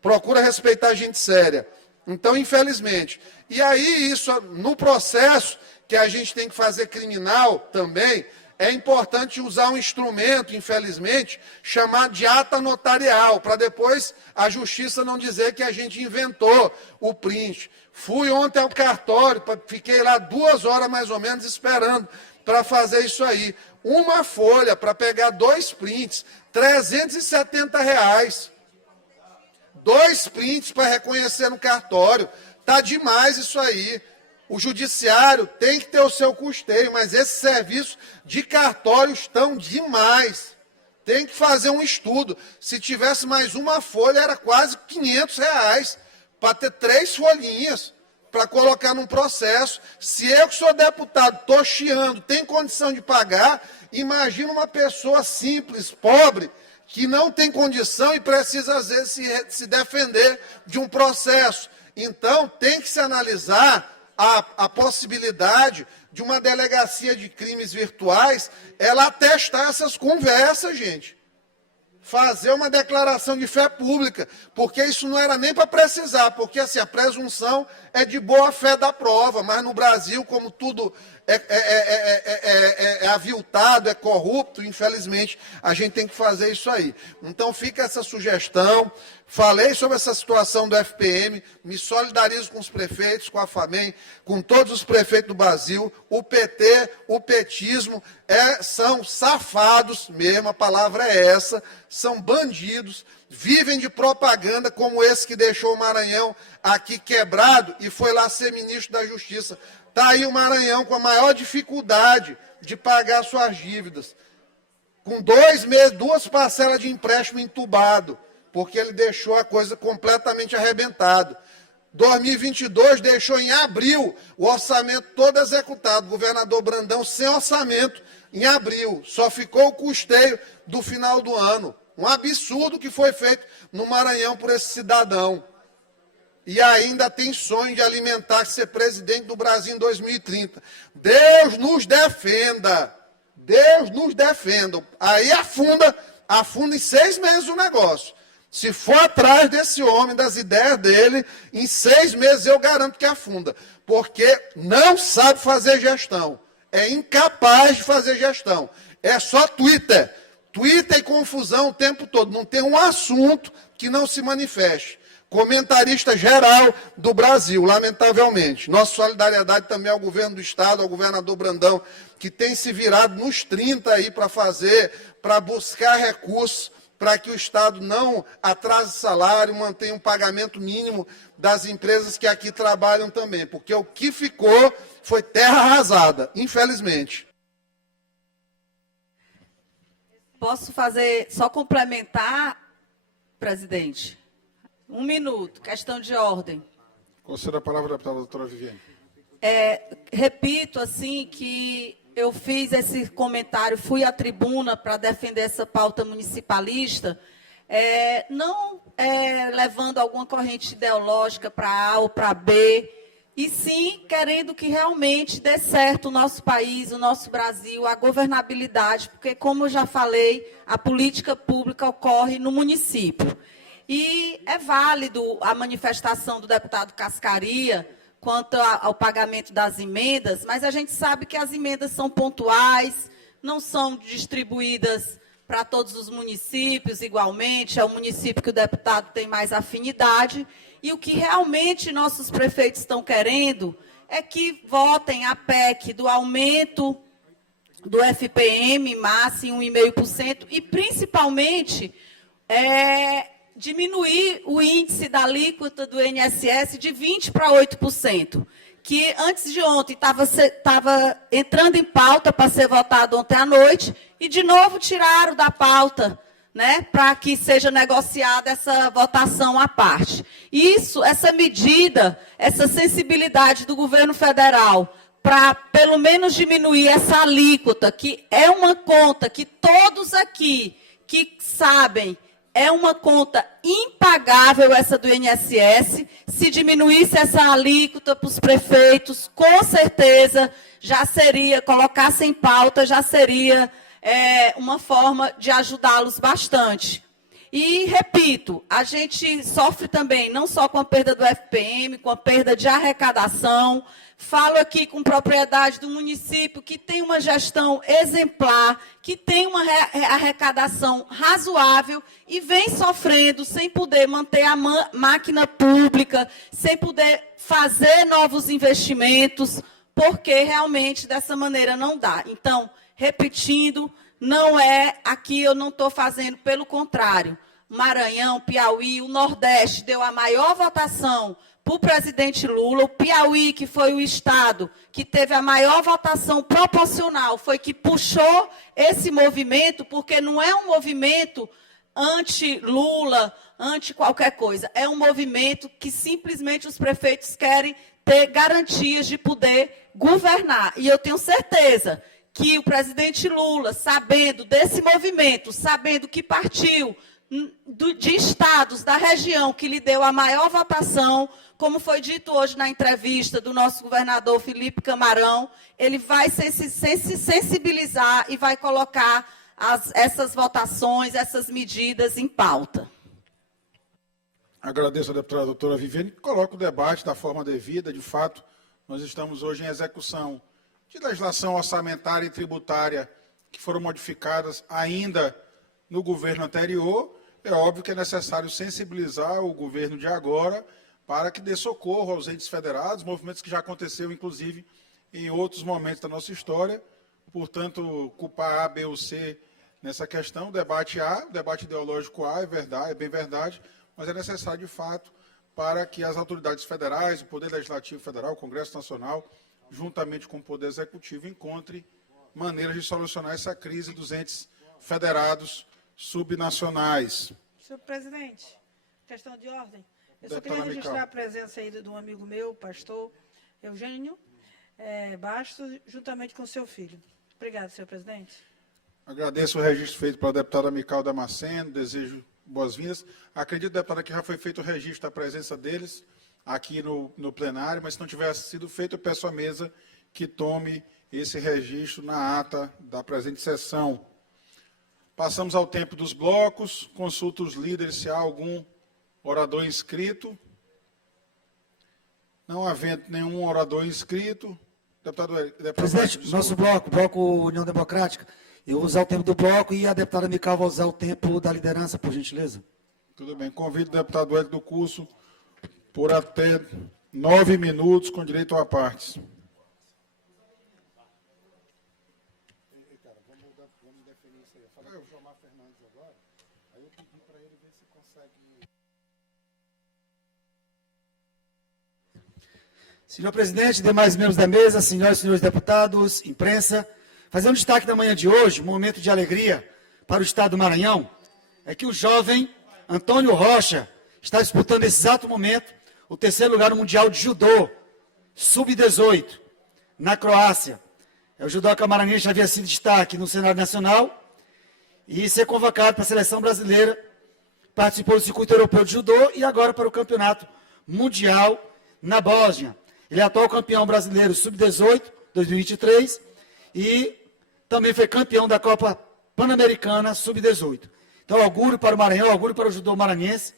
Procura respeitar gente séria. Então, infelizmente. E aí, isso, no processo que a gente tem que fazer criminal também, é importante usar um instrumento, infelizmente, chamado de ata notarial, para depois a justiça não dizer que a gente inventou o print. Fui ontem ao cartório, fiquei lá 2 horas mais ou menos esperando para fazer isso aí. Uma folha para pegar 2 prints, R$370. 2 prints para reconhecer no cartório. Tá demais isso aí. O judiciário tem que ter o seu custeio, mas esses serviços de cartório estão demais. Tem que fazer um estudo. Se tivesse mais uma folha, era quase R$500 para ter 3 folhinhas para colocar num processo. Se eu que sou deputado estou chiando, tem condição de pagar, imagina uma pessoa simples, pobre, que não tem condição e precisa, às vezes, se defender de um processo. Então, tem que se analisar a possibilidade de uma delegacia de crimes virtuais, ela atestar essas conversas, gente. Fazer uma declaração de fé pública, porque isso não era nem para precisar, porque assim, a presunção é de boa fé da prova, mas no Brasil, como tudo é aviltado, é corrupto, infelizmente, a gente tem que fazer isso aí. Então fica essa sugestão. Falei sobre essa situação do FPM, me solidarizo com os prefeitos, com a FAMEM, com todos os prefeitos do Brasil. O PT, o petismo, são safados mesmo, a palavra é essa, são bandidos, vivem de propaganda como esse que deixou o Maranhão aqui quebrado e foi lá ser ministro da Justiça. Está aí o Maranhão com a maior dificuldade de pagar suas dívidas. Com 2 meses, 2 parcelas de empréstimo entubado, porque ele deixou a coisa completamente arrebentada. 2022 deixou em abril o orçamento todo executado. O governador Brandão sem orçamento em abril. Só ficou o custeio do final do ano. Um absurdo que foi feito no Maranhão por esse cidadão. e ainda tem sonho de alimentar ser presidente do Brasil em 2030. Deus nos defenda. Deus nos defenda. Aí afunda em 6 meses o negócio. Se for atrás desse homem, das ideias dele, em 6 meses eu garanto que afunda. Porque não sabe fazer gestão. É incapaz de fazer gestão. É só Twitter. Twitter e confusão o tempo todo. Não tem um assunto que não se manifeste. Comentarista geral do Brasil, lamentavelmente. Nossa solidariedade também ao governo do Estado, ao governador Brandão, que tem se virado nos 30 aí para buscar recursos, para que o Estado não atrase salário, mantenha um pagamento mínimo das empresas que aqui trabalham também. Porque o que ficou foi terra arrasada, infelizmente. Posso só complementar, presidente? 1 minuto, questão de ordem. Conceda a palavra à deputada doutora Viviane. Repito, assim, que eu fiz esse comentário, fui à tribuna para defender essa pauta municipalista, não levando alguma corrente ideológica para A ou para B, e sim querendo que realmente dê certo o nosso país, o nosso Brasil, a governabilidade, porque, como eu já falei, a política pública ocorre no município. E é válido a manifestação do deputado Cascaria quanto ao pagamento das emendas, mas a gente sabe que as emendas são pontuais, não são distribuídas para todos os municípios igualmente, é o município que o deputado tem mais afinidade, e o que realmente nossos prefeitos estão querendo é que votem a PEC do aumento do FPM, massa em 1,5%, e principalmente diminuir o índice da alíquota do INSS de 20% para 8%, que antes de ontem estava entrando em pauta para ser votado ontem à noite, e de novo tiraram da pauta, né, para que seja negociada essa votação à parte. Isso, essa medida, essa sensibilidade do governo federal para, pelo menos, diminuir essa alíquota, que é uma conta que todos aqui que sabem, é uma conta impagável essa do INSS. Se diminuísse essa alíquota para os prefeitos, com certeza já seria, colocasse em pauta, já seria uma forma de ajudá-los bastante. E, repito, a gente sofre também, não só com a perda do FPM, com a perda de arrecadação. Falo aqui com propriedade do município que tem uma gestão exemplar, que tem uma arrecadação razoável e vem sofrendo sem poder manter a máquina pública, sem poder fazer novos investimentos, porque realmente dessa maneira não dá. Então, repetindo, não é aqui, eu não estou fazendo, pelo contrário. Maranhão, Piauí, o Nordeste deu a maior votação para o presidente Lula. O Piauí, que foi o estado que teve a maior votação proporcional, foi que puxou esse movimento, porque não é um movimento anti-Lula, anti qualquer coisa. É um movimento que simplesmente os prefeitos querem ter garantias de poder governar. E eu tenho certeza que o presidente Lula, sabendo desse movimento, sabendo que partiu de estados da região que lhe deu a maior votação, como foi dito hoje na entrevista do nosso governador Felipe Camarão, ele vai se sensibilizar e vai colocar essas votações, essas medidas em pauta. Agradeço a deputada doutora Viviane, que coloca o debate da forma devida. De fato, nós estamos hoje em execução de legislação orçamentária e tributária que foram modificadas ainda no governo anterior. É óbvio que é necessário sensibilizar o governo de agora para que dê socorro aos entes federados, movimentos que já aconteceu, inclusive, em outros momentos da nossa história. Portanto, culpar A, B ou C nessa questão, debate ideológico A, é verdade, é bem verdade, mas é necessário, de fato, para que as autoridades federais, o Poder Legislativo Federal, o Congresso Nacional, juntamente com o Poder Executivo, encontre maneiras de solucionar essa crise dos entes federados subnacionais. Senhor presidente, questão de ordem. Eu só queria registrar a presença aí de um amigo meu, pastor Eugênio Bastos, juntamente com seu filho. Obrigado, senhor presidente. Agradeço o registro feito pela deputada Mical Damasceno, desejo boas-vindas. Acredito, deputada, que já foi feito o registro da presença deles aqui no plenário, mas se não tivesse sido feito, eu peço à mesa que tome esse registro na ata da presente sessão. Passamos ao tempo dos blocos. Consulto os líderes se há algum orador inscrito. Não havendo nenhum orador inscrito, deputado Presidente, desculpa. nosso bloco União Democrática, eu vou usar o tempo do bloco e a deputada Mical vai usar o tempo da liderança, por gentileza. Tudo bem. Convido o deputado Hélio do Curso por até 9 minutos, com direito a partes. Senhor presidente, demais membros da mesa, senhoras e senhores deputados, imprensa, fazer um destaque na manhã de hoje, um momento de alegria para o Estado do Maranhão, é que o jovem Antônio Rocha está disputando nesse exato momento o 3º lugar no Mundial de Judô, Sub-18, na Croácia. O judoca maranhense já havia sido destaque no cenário nacional e ser convocado para a seleção brasileira, participou do circuito europeu de judô e agora para o campeonato mundial na Bósnia. Ele é atual campeão brasileiro Sub-18, 2023, e também foi campeão da Copa Pan-Americana Sub-18. Então, auguro para o Maranhão, auguro para o judô maranhense,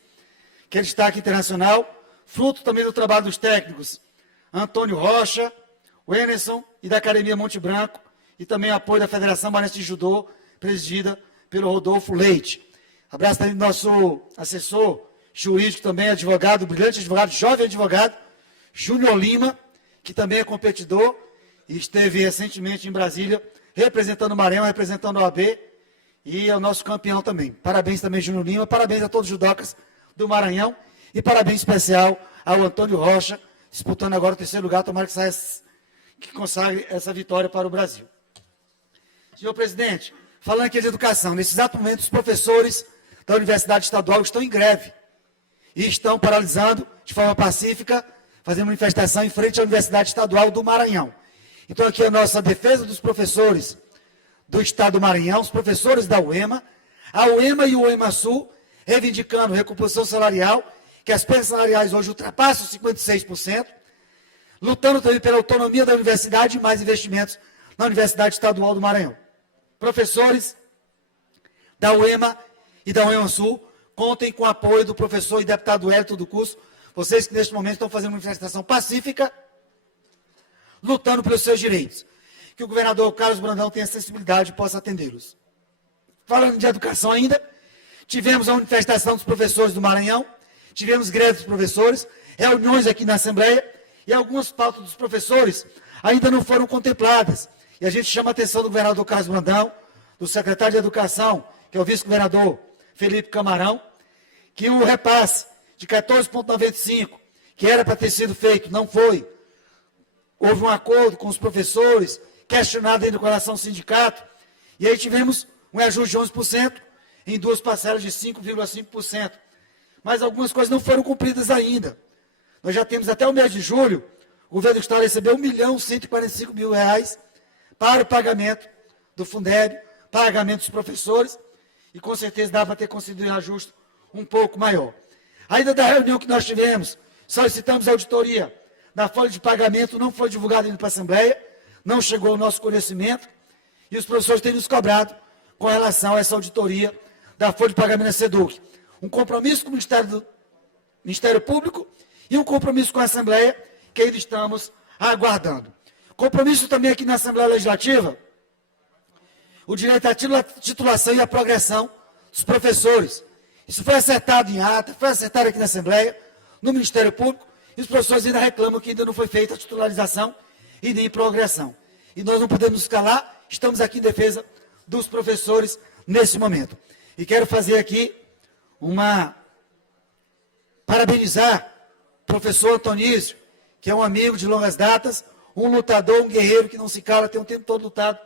que é destaque internacional, fruto também do trabalho dos técnicos Antônio Rocha, o Enerson e da Academia Monte Branco, e também apoio da Federação Maranhense de Judô, presidida pelo Rodolfo Leite. Abraço também do nosso assessor jurídico também, advogado, brilhante advogado, jovem advogado, Júnior Lima, que também é competidor e esteve recentemente em Brasília, representando o Maranhão, representando a OAB, e é o nosso campeão também. Parabéns também, Júnior Lima, parabéns a todos os judocas do Maranhão, e parabéns especial ao Antônio Rocha, disputando agora o 3º lugar, tomara que consagre essa vitória para o Brasil. Senhor presidente, falando aqui de educação, nesse exato momento os professores da Universidade Estadual estão em greve e estão paralisando de forma pacífica, fazendo manifestação em frente à Universidade Estadual do Maranhão. Então aqui a nossa defesa dos professores do Estado do Maranhão, os professores da UEMA, a UEMA e o UEMA Sul, reivindicando recomposição salarial, que as pensas salariais hoje ultrapassam 56%, lutando também pela autonomia da universidade e mais investimentos na Universidade Estadual do Maranhão. Professores da UEMA e da UEMA Sul, contem com o apoio do professor e deputado Hélio do Curso, vocês que neste momento estão fazendo uma manifestação pacífica, lutando pelos seus direitos. Que o governador Carlos Brandão tenha sensibilidade e possa atendê-los. Falando de educação ainda, tivemos a manifestação dos professores do Maranhão, tivemos greve dos professores, reuniões aqui na Assembleia, e algumas pautas dos professores ainda não foram contempladas. E a gente chama a atenção do governador Carlos Brandão, do secretário de Educação, que é o vice-governador Felipe Camarão, que o repasse de 14,95, que era para ter sido feito, não foi. Houve um acordo com os professores, questionado ainda com relação ao sindicato, e aí tivemos um ajuste de 11% em 2 parcelas de 5,5%. Mas algumas coisas não foram cumpridas ainda. Nós já temos até o mês de julho, o governo do Estado recebeu R$1.145.000 para o pagamento do Fundeb, pagamento dos professores, e com certeza dá para ter conseguido um ajuste um pouco maior. Ainda da reunião que nós tivemos, solicitamos a auditoria da folha de pagamento, não foi divulgada ainda para a Assembleia, não chegou ao nosso conhecimento, e os professores têm nos cobrado com relação a essa auditoria da folha de pagamento da SEDUC. Um compromisso com o Ministério Público e um compromisso com a Assembleia, que ainda estamos aguardando. Compromisso também aqui na Assembleia Legislativa, o direito à titulação e à progressão dos professores. Isso foi acertado em ata, foi acertado aqui na Assembleia, no Ministério Público, e os professores ainda reclamam que ainda não foi feita a titularização e nem progressão. E nós não podemos nos calar, estamos aqui em defesa dos professores nesse momento. E quero fazer aqui parabenizar o professor Antonísio, que é um amigo de longas datas, um lutador, um guerreiro que não se cala, tem o tempo todo lutado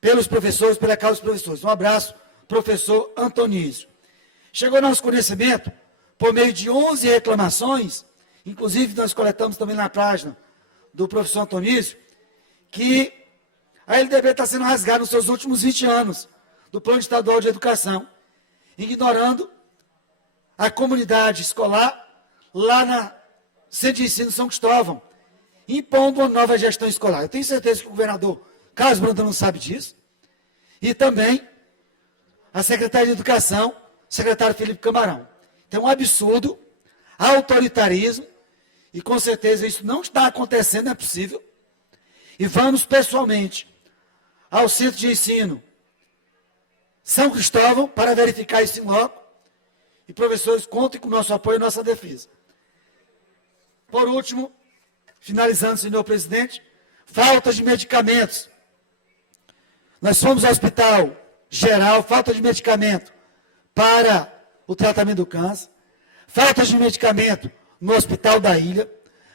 pelos professores, pela causa dos professores. Um abraço, professor Antonísio. Chegou ao nosso conhecimento, por meio de 11 reclamações, inclusive nós coletamos também na página do professor Antonísio, que a LDB está sendo rasgada nos seus últimos 20 anos do Plano Estadual de Educação, ignorando a comunidade escolar lá Centro de Ensino São Cristóvão, impondo uma nova gestão escolar. Eu tenho certeza que o governador Carlos Brandão não sabe disso. E também a secretária de Educação, o secretário Felipe Camarão. Então, um absurdo, autoritarismo, e com certeza isso não está acontecendo, não é possível. E vamos pessoalmente ao Centro de Ensino São Cristóvão para verificar isso em loco. E professores, contem com o nosso apoio e nossa defesa. Por último, finalizando, senhor presidente, falta de medicamentos. Nós fomos ao hospital geral, falta de medicamento para o tratamento do câncer, falta de medicamento no Hospital da Ilha,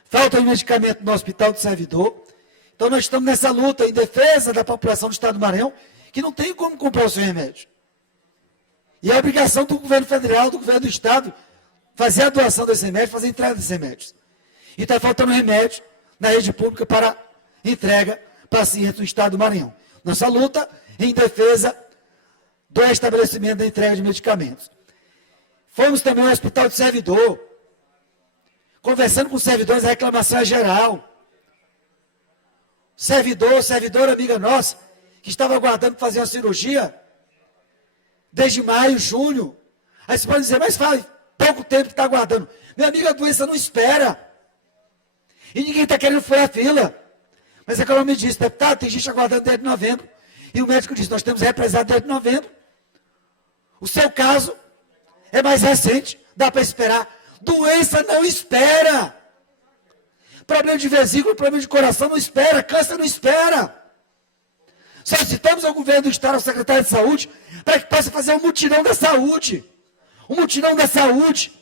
falta de medicamento no Hospital do Servidor. Então nós estamos nessa luta em defesa da população do Estado do Maranhão, que não tem como comprar o seu remédio. E é obrigação do governo federal, do governo do Estado, fazer a doação desse remédio, fazer a entrega desses remédios. E está faltando remédio na rede pública para entrega para pacientes do Estado do Maranhão. Nossa luta em defesa do estabelecimento da entrega de medicamentos. Fomos também ao Hospital do Servidor, conversando com os servidores, a reclamação é geral. Servidora amiga nossa, que estava aguardando fazer uma cirurgia desde maio, junho. Aí você pode dizer, mas faz pouco tempo que está aguardando. Minha amiga, a doença não espera. E ninguém está querendo furar a fila. Mas é como me disse, deputado, tem gente aguardando desde novembro. E o médico disse, nós temos represado desde novembro. O seu caso é mais recente, dá para esperar. Doença não espera. Problema de vesícula, problema de coração não espera, câncer não espera. Solicitamos ao governo do Estado, ao secretário de Saúde, para que possa fazer um mutirão da saúde. Um mutirão da saúde.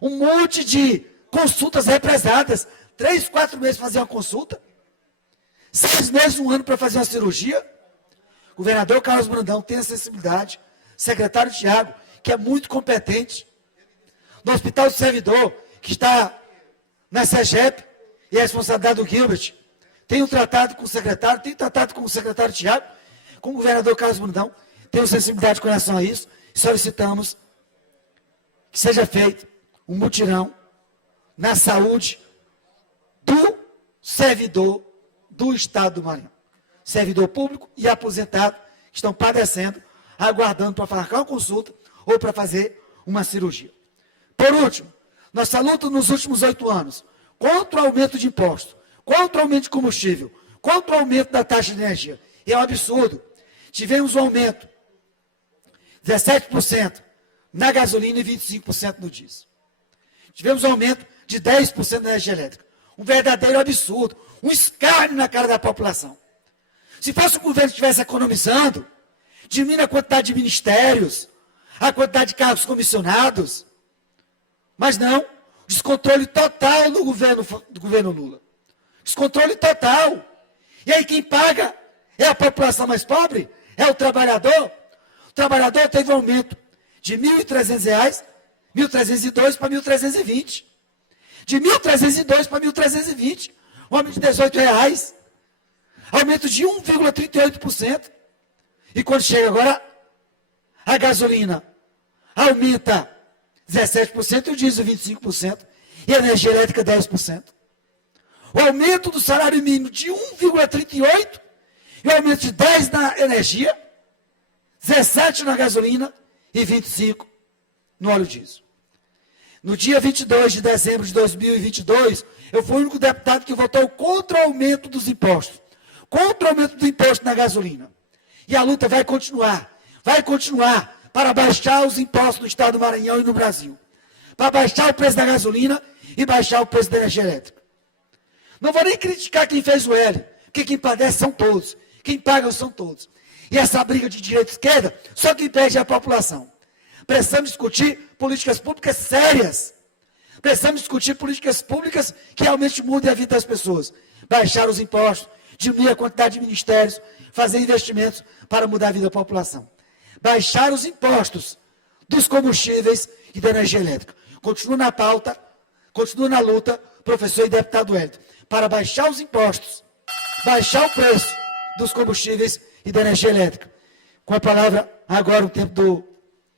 Um monte de consultas represadas. 3, 4 meses para fazer uma consulta. 6 meses, 1 ano para fazer uma cirurgia. O governador Carlos Brandão tem a sensibilidade. Secretário Tiago, que é muito competente. No Hospital do Servidor, que está na SEGEP, e a responsabilidade do Gilbert. Tenho tratado com o secretário, tenho tratado com o secretário Tiago, com o governador Carlos Brandão. Tenho sensibilidade com relação a isso. E solicitamos que seja feito um mutirão na saúde do servidor do Estado do Maranhão. Servidor público e aposentado que estão padecendo, aguardando para marcar uma consulta ou para fazer uma cirurgia. Por último, nossa luta nos últimos 8 anos contra o aumento de imposto, contra o aumento de combustível, contra o aumento da taxa de energia. E é um absurdo. Tivemos um aumento de 17% na gasolina e 25% no diesel. Tivemos um aumento de 10% na energia elétrica. Um verdadeiro absurdo, um escárnio na cara da população. Se fosse o governo que estivesse economizando, diminui a quantidade de ministérios, a quantidade de cargos comissionados, mas não, descontrole total do governo Lula. Descontrole total. E aí quem paga é a população mais pobre? É o trabalhador? O trabalhador teve um aumento de R$ 1.300, 1.302 para 1.320. De 1.302 para 1.320. Um aumento de R$ 18,00. Aumento de 1,38%. E quando chega agora, a gasolina aumenta 17% e o diesel 25%. E a energia elétrica 10%. O aumento do salário mínimo de 1,38% e o aumento de 10% na energia, 17% na gasolina e 25% no óleo diesel. No dia 22 de dezembro de 2022, eu fui o único deputado que votou contra o aumento dos impostos. Contra o aumento do imposto na gasolina. E a luta vai continuar para baixar os impostos do Estado do Maranhão e no Brasil. Para baixar o preço da gasolina e baixar o preço da energia elétrica. Não vou nem criticar quem fez o L, porque quem padece são todos, quem paga são todos. E essa briga de direita e esquerda, só quem perde é a população. Precisamos discutir políticas públicas sérias. Precisamos discutir políticas públicas que realmente mudem a vida das pessoas. Baixar os impostos, diminuir a quantidade de ministérios, fazer investimentos para mudar a vida da população. Baixar os impostos dos combustíveis e da energia elétrica. Continua na pauta, continua na luta, professor e deputado Wellington, para baixar os impostos, baixar o preço dos combustíveis e da energia elétrica. Com a palavra, agora, o tempo do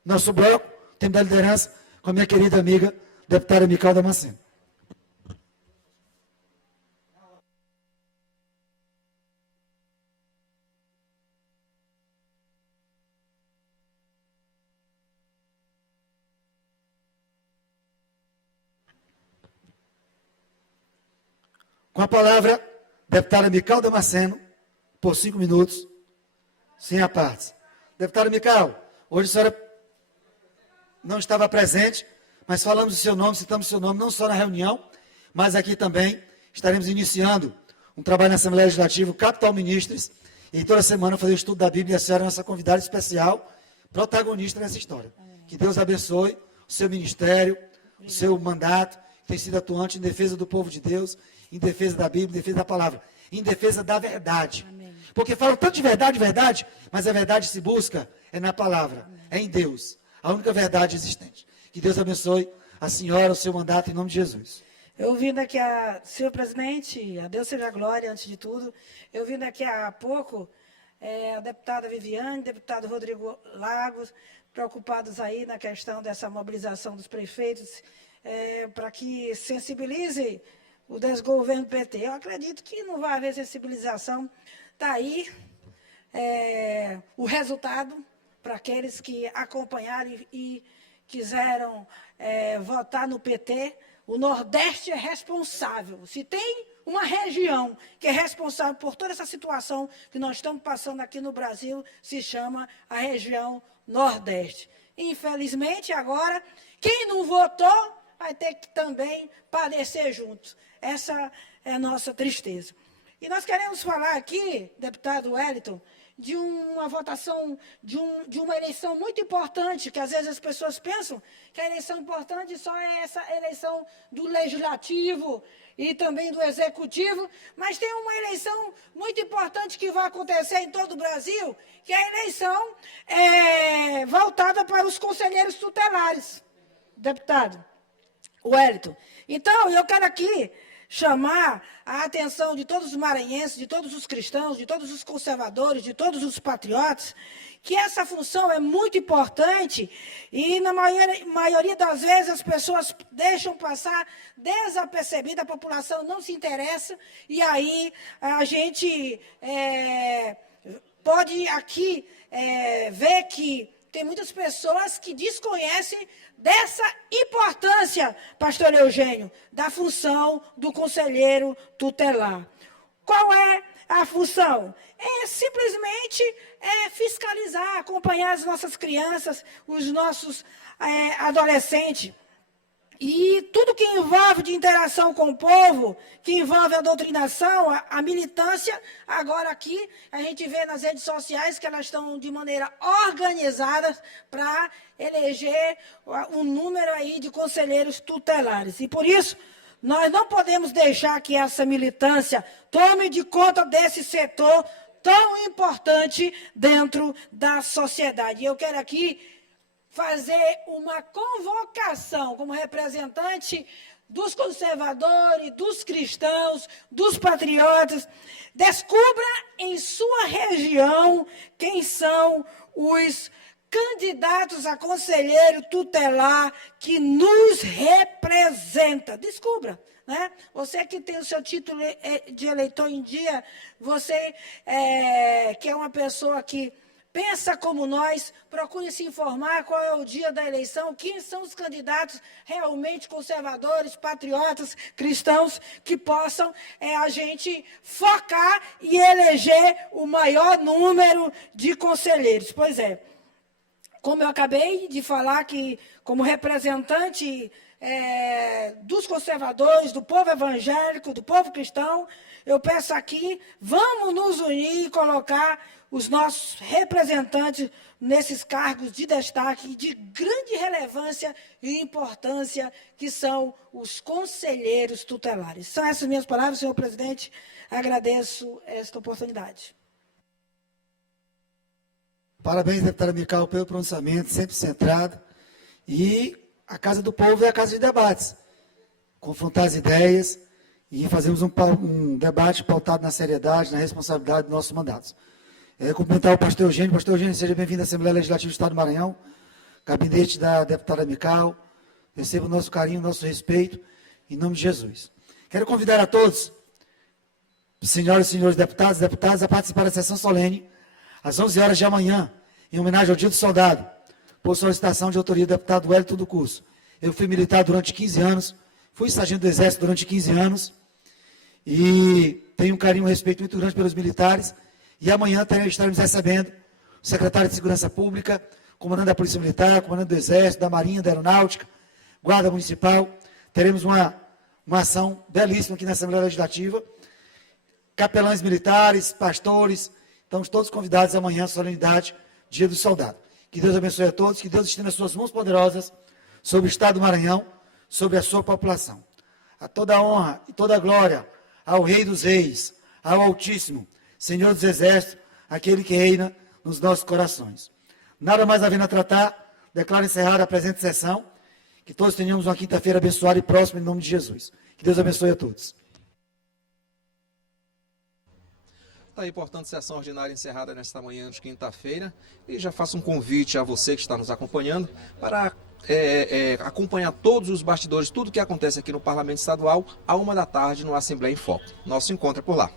nosso bloco, o tempo da liderança, com a minha querida amiga, deputada Mical Damasceno. Com a palavra, deputada Mical Damasceno, por 5 minutos, sem apartes. Deputada Mical, hoje a senhora não estava presente, mas falamos o seu nome, citamos o seu nome, não só na reunião, mas aqui também estaremos iniciando um trabalho na Assembleia Legislativa, Capital Ministres, e toda semana fazer o estudo da Bíblia, e a senhora é nossa convidada especial, protagonista nessa história. Que Deus abençoe o seu ministério, o seu mandato, que tem sido atuante em defesa do povo de Deus, em defesa da Bíblia, em defesa da palavra, em defesa da verdade. Porque falam tanto de verdade, mas a verdade se busca é na palavra, é em Deus, a única verdade existente. Que Deus abençoe a senhora, o seu mandato, em nome de Jesus. Eu vim daqui senhor presidente, a Deus seja a glória, antes de tudo. Eu vim daqui a pouco, a deputada Viviane, deputado Rodrigo Lagos, preocupados aí na questão dessa mobilização dos prefeitos, para que sensibilize o desgoverno PT. Eu acredito que não vai haver sensibilização. Está aí o resultado para aqueles que acompanharam e quiseram votar no PT. O Nordeste é responsável. Se tem uma região que é responsável por toda essa situação que nós estamos passando aqui no Brasil, se chama a região Nordeste. Infelizmente, agora, quem não votou vai ter que também padecer junto. Essa é a nossa tristeza. E nós queremos falar aqui, deputado Wellington, de uma votação, de uma eleição muito importante, que às vezes as pessoas pensam que a eleição importante só é essa eleição do Legislativo e também do Executivo, mas tem uma eleição muito importante que vai acontecer em todo o Brasil, que é a eleição voltada para os conselheiros tutelares, deputado Wellington. Então, eu quero aqui chamar a atenção de todos os maranhenses, de todos os cristãos, de todos os conservadores, de todos os patriotas, que essa função é muito importante e, na maioria das vezes, as pessoas deixam passar desapercebida, a população não se interessa, e aí a gente pode aqui ver que tem muitas pessoas que desconhecem dessa importância, pastor Eugênio, da função do conselheiro tutelar. Qual é a função? É simplesmente fiscalizar, acompanhar as nossas crianças, os nossos adolescentes. E tudo que envolve de interação com o povo, que envolve a doutrinação, a militância, agora aqui a gente vê nas redes sociais que elas estão de maneira organizada para eleger um número aí de conselheiros tutelares. E por isso, nós não podemos deixar que essa militância tome de conta desse setor tão importante dentro da sociedade. E eu quero aqui fazer uma convocação como representante dos conservadores, dos cristãos, dos patriotas. Descubra em sua região quem são os candidatos a conselheiro tutelar que nos representa. Descubra. Né? Você que tem o seu título de eleitor em dia, você que é uma pessoa que pensa como nós, procure se informar qual é o dia da eleição, quem são os candidatos realmente conservadores, patriotas, cristãos, que possam a gente focar e eleger o maior número de conselheiros. Pois é, como eu acabei de falar, que como representante dos conservadores, do povo evangélico, do povo cristão, eu peço aqui, vamos nos unir e colocar os nossos representantes nesses cargos de destaque, de grande relevância e importância, que são os conselheiros tutelares. São essas minhas palavras, senhor presidente. Agradeço esta oportunidade. Parabéns, deputada Mical, pelo pronunciamento, sempre centrado. E a Casa do Povo é a casa de debates. Confrontar as ideias e fazermos um debate pautado na seriedade, na responsabilidade dos nossos mandatos. Cumprimentar o pastor Eugênio. Pastor Eugênio, seja bem-vindo à Assembleia Legislativa do Estado do Maranhão, gabinete da deputada Mical. Receba o nosso carinho, o nosso respeito, em nome de Jesus. Quero convidar a todos, senhoras e senhores deputados e deputadas, a participar da sessão solene, às 11 horas de amanhã, em homenagem ao Dia do Soldado, por solicitação de autoria do deputado Wellington do Curso. Eu fui militar durante 15 anos, fui sargento do Exército durante 15 anos, e tenho um carinho e um respeito muito grande pelos militares. E amanhã estaremos recebendo o secretário de Segurança Pública, comandante da Polícia Militar, comandante do Exército, da Marinha, da Aeronáutica, Guarda Municipal. Teremos uma ação belíssima aqui na Assembleia Legislativa. Capelães militares, pastores, estamos todos convidados amanhã à solenidade, Dia do Soldado. Que Deus abençoe a todos, que Deus estenda as suas mãos poderosas sobre o Estado do Maranhão, sobre a sua população. A toda a honra e toda a glória ao Rei dos Reis, ao Altíssimo, Senhor dos Exércitos, aquele que reina nos nossos corações. Nada mais havendo a tratar, declaro encerrada a presente sessão, que todos tenhamos uma quinta-feira abençoada e próxima em nome de Jesus. Que Deus abençoe a todos. Está aí, portanto, sessão ordinária encerrada nesta manhã de quinta-feira. E já faço um convite a você que está nos acompanhando para acompanhar todos os bastidores, tudo que acontece aqui no Parlamento Estadual, à 13h no Assembleia em Foco. Nosso encontro é por lá.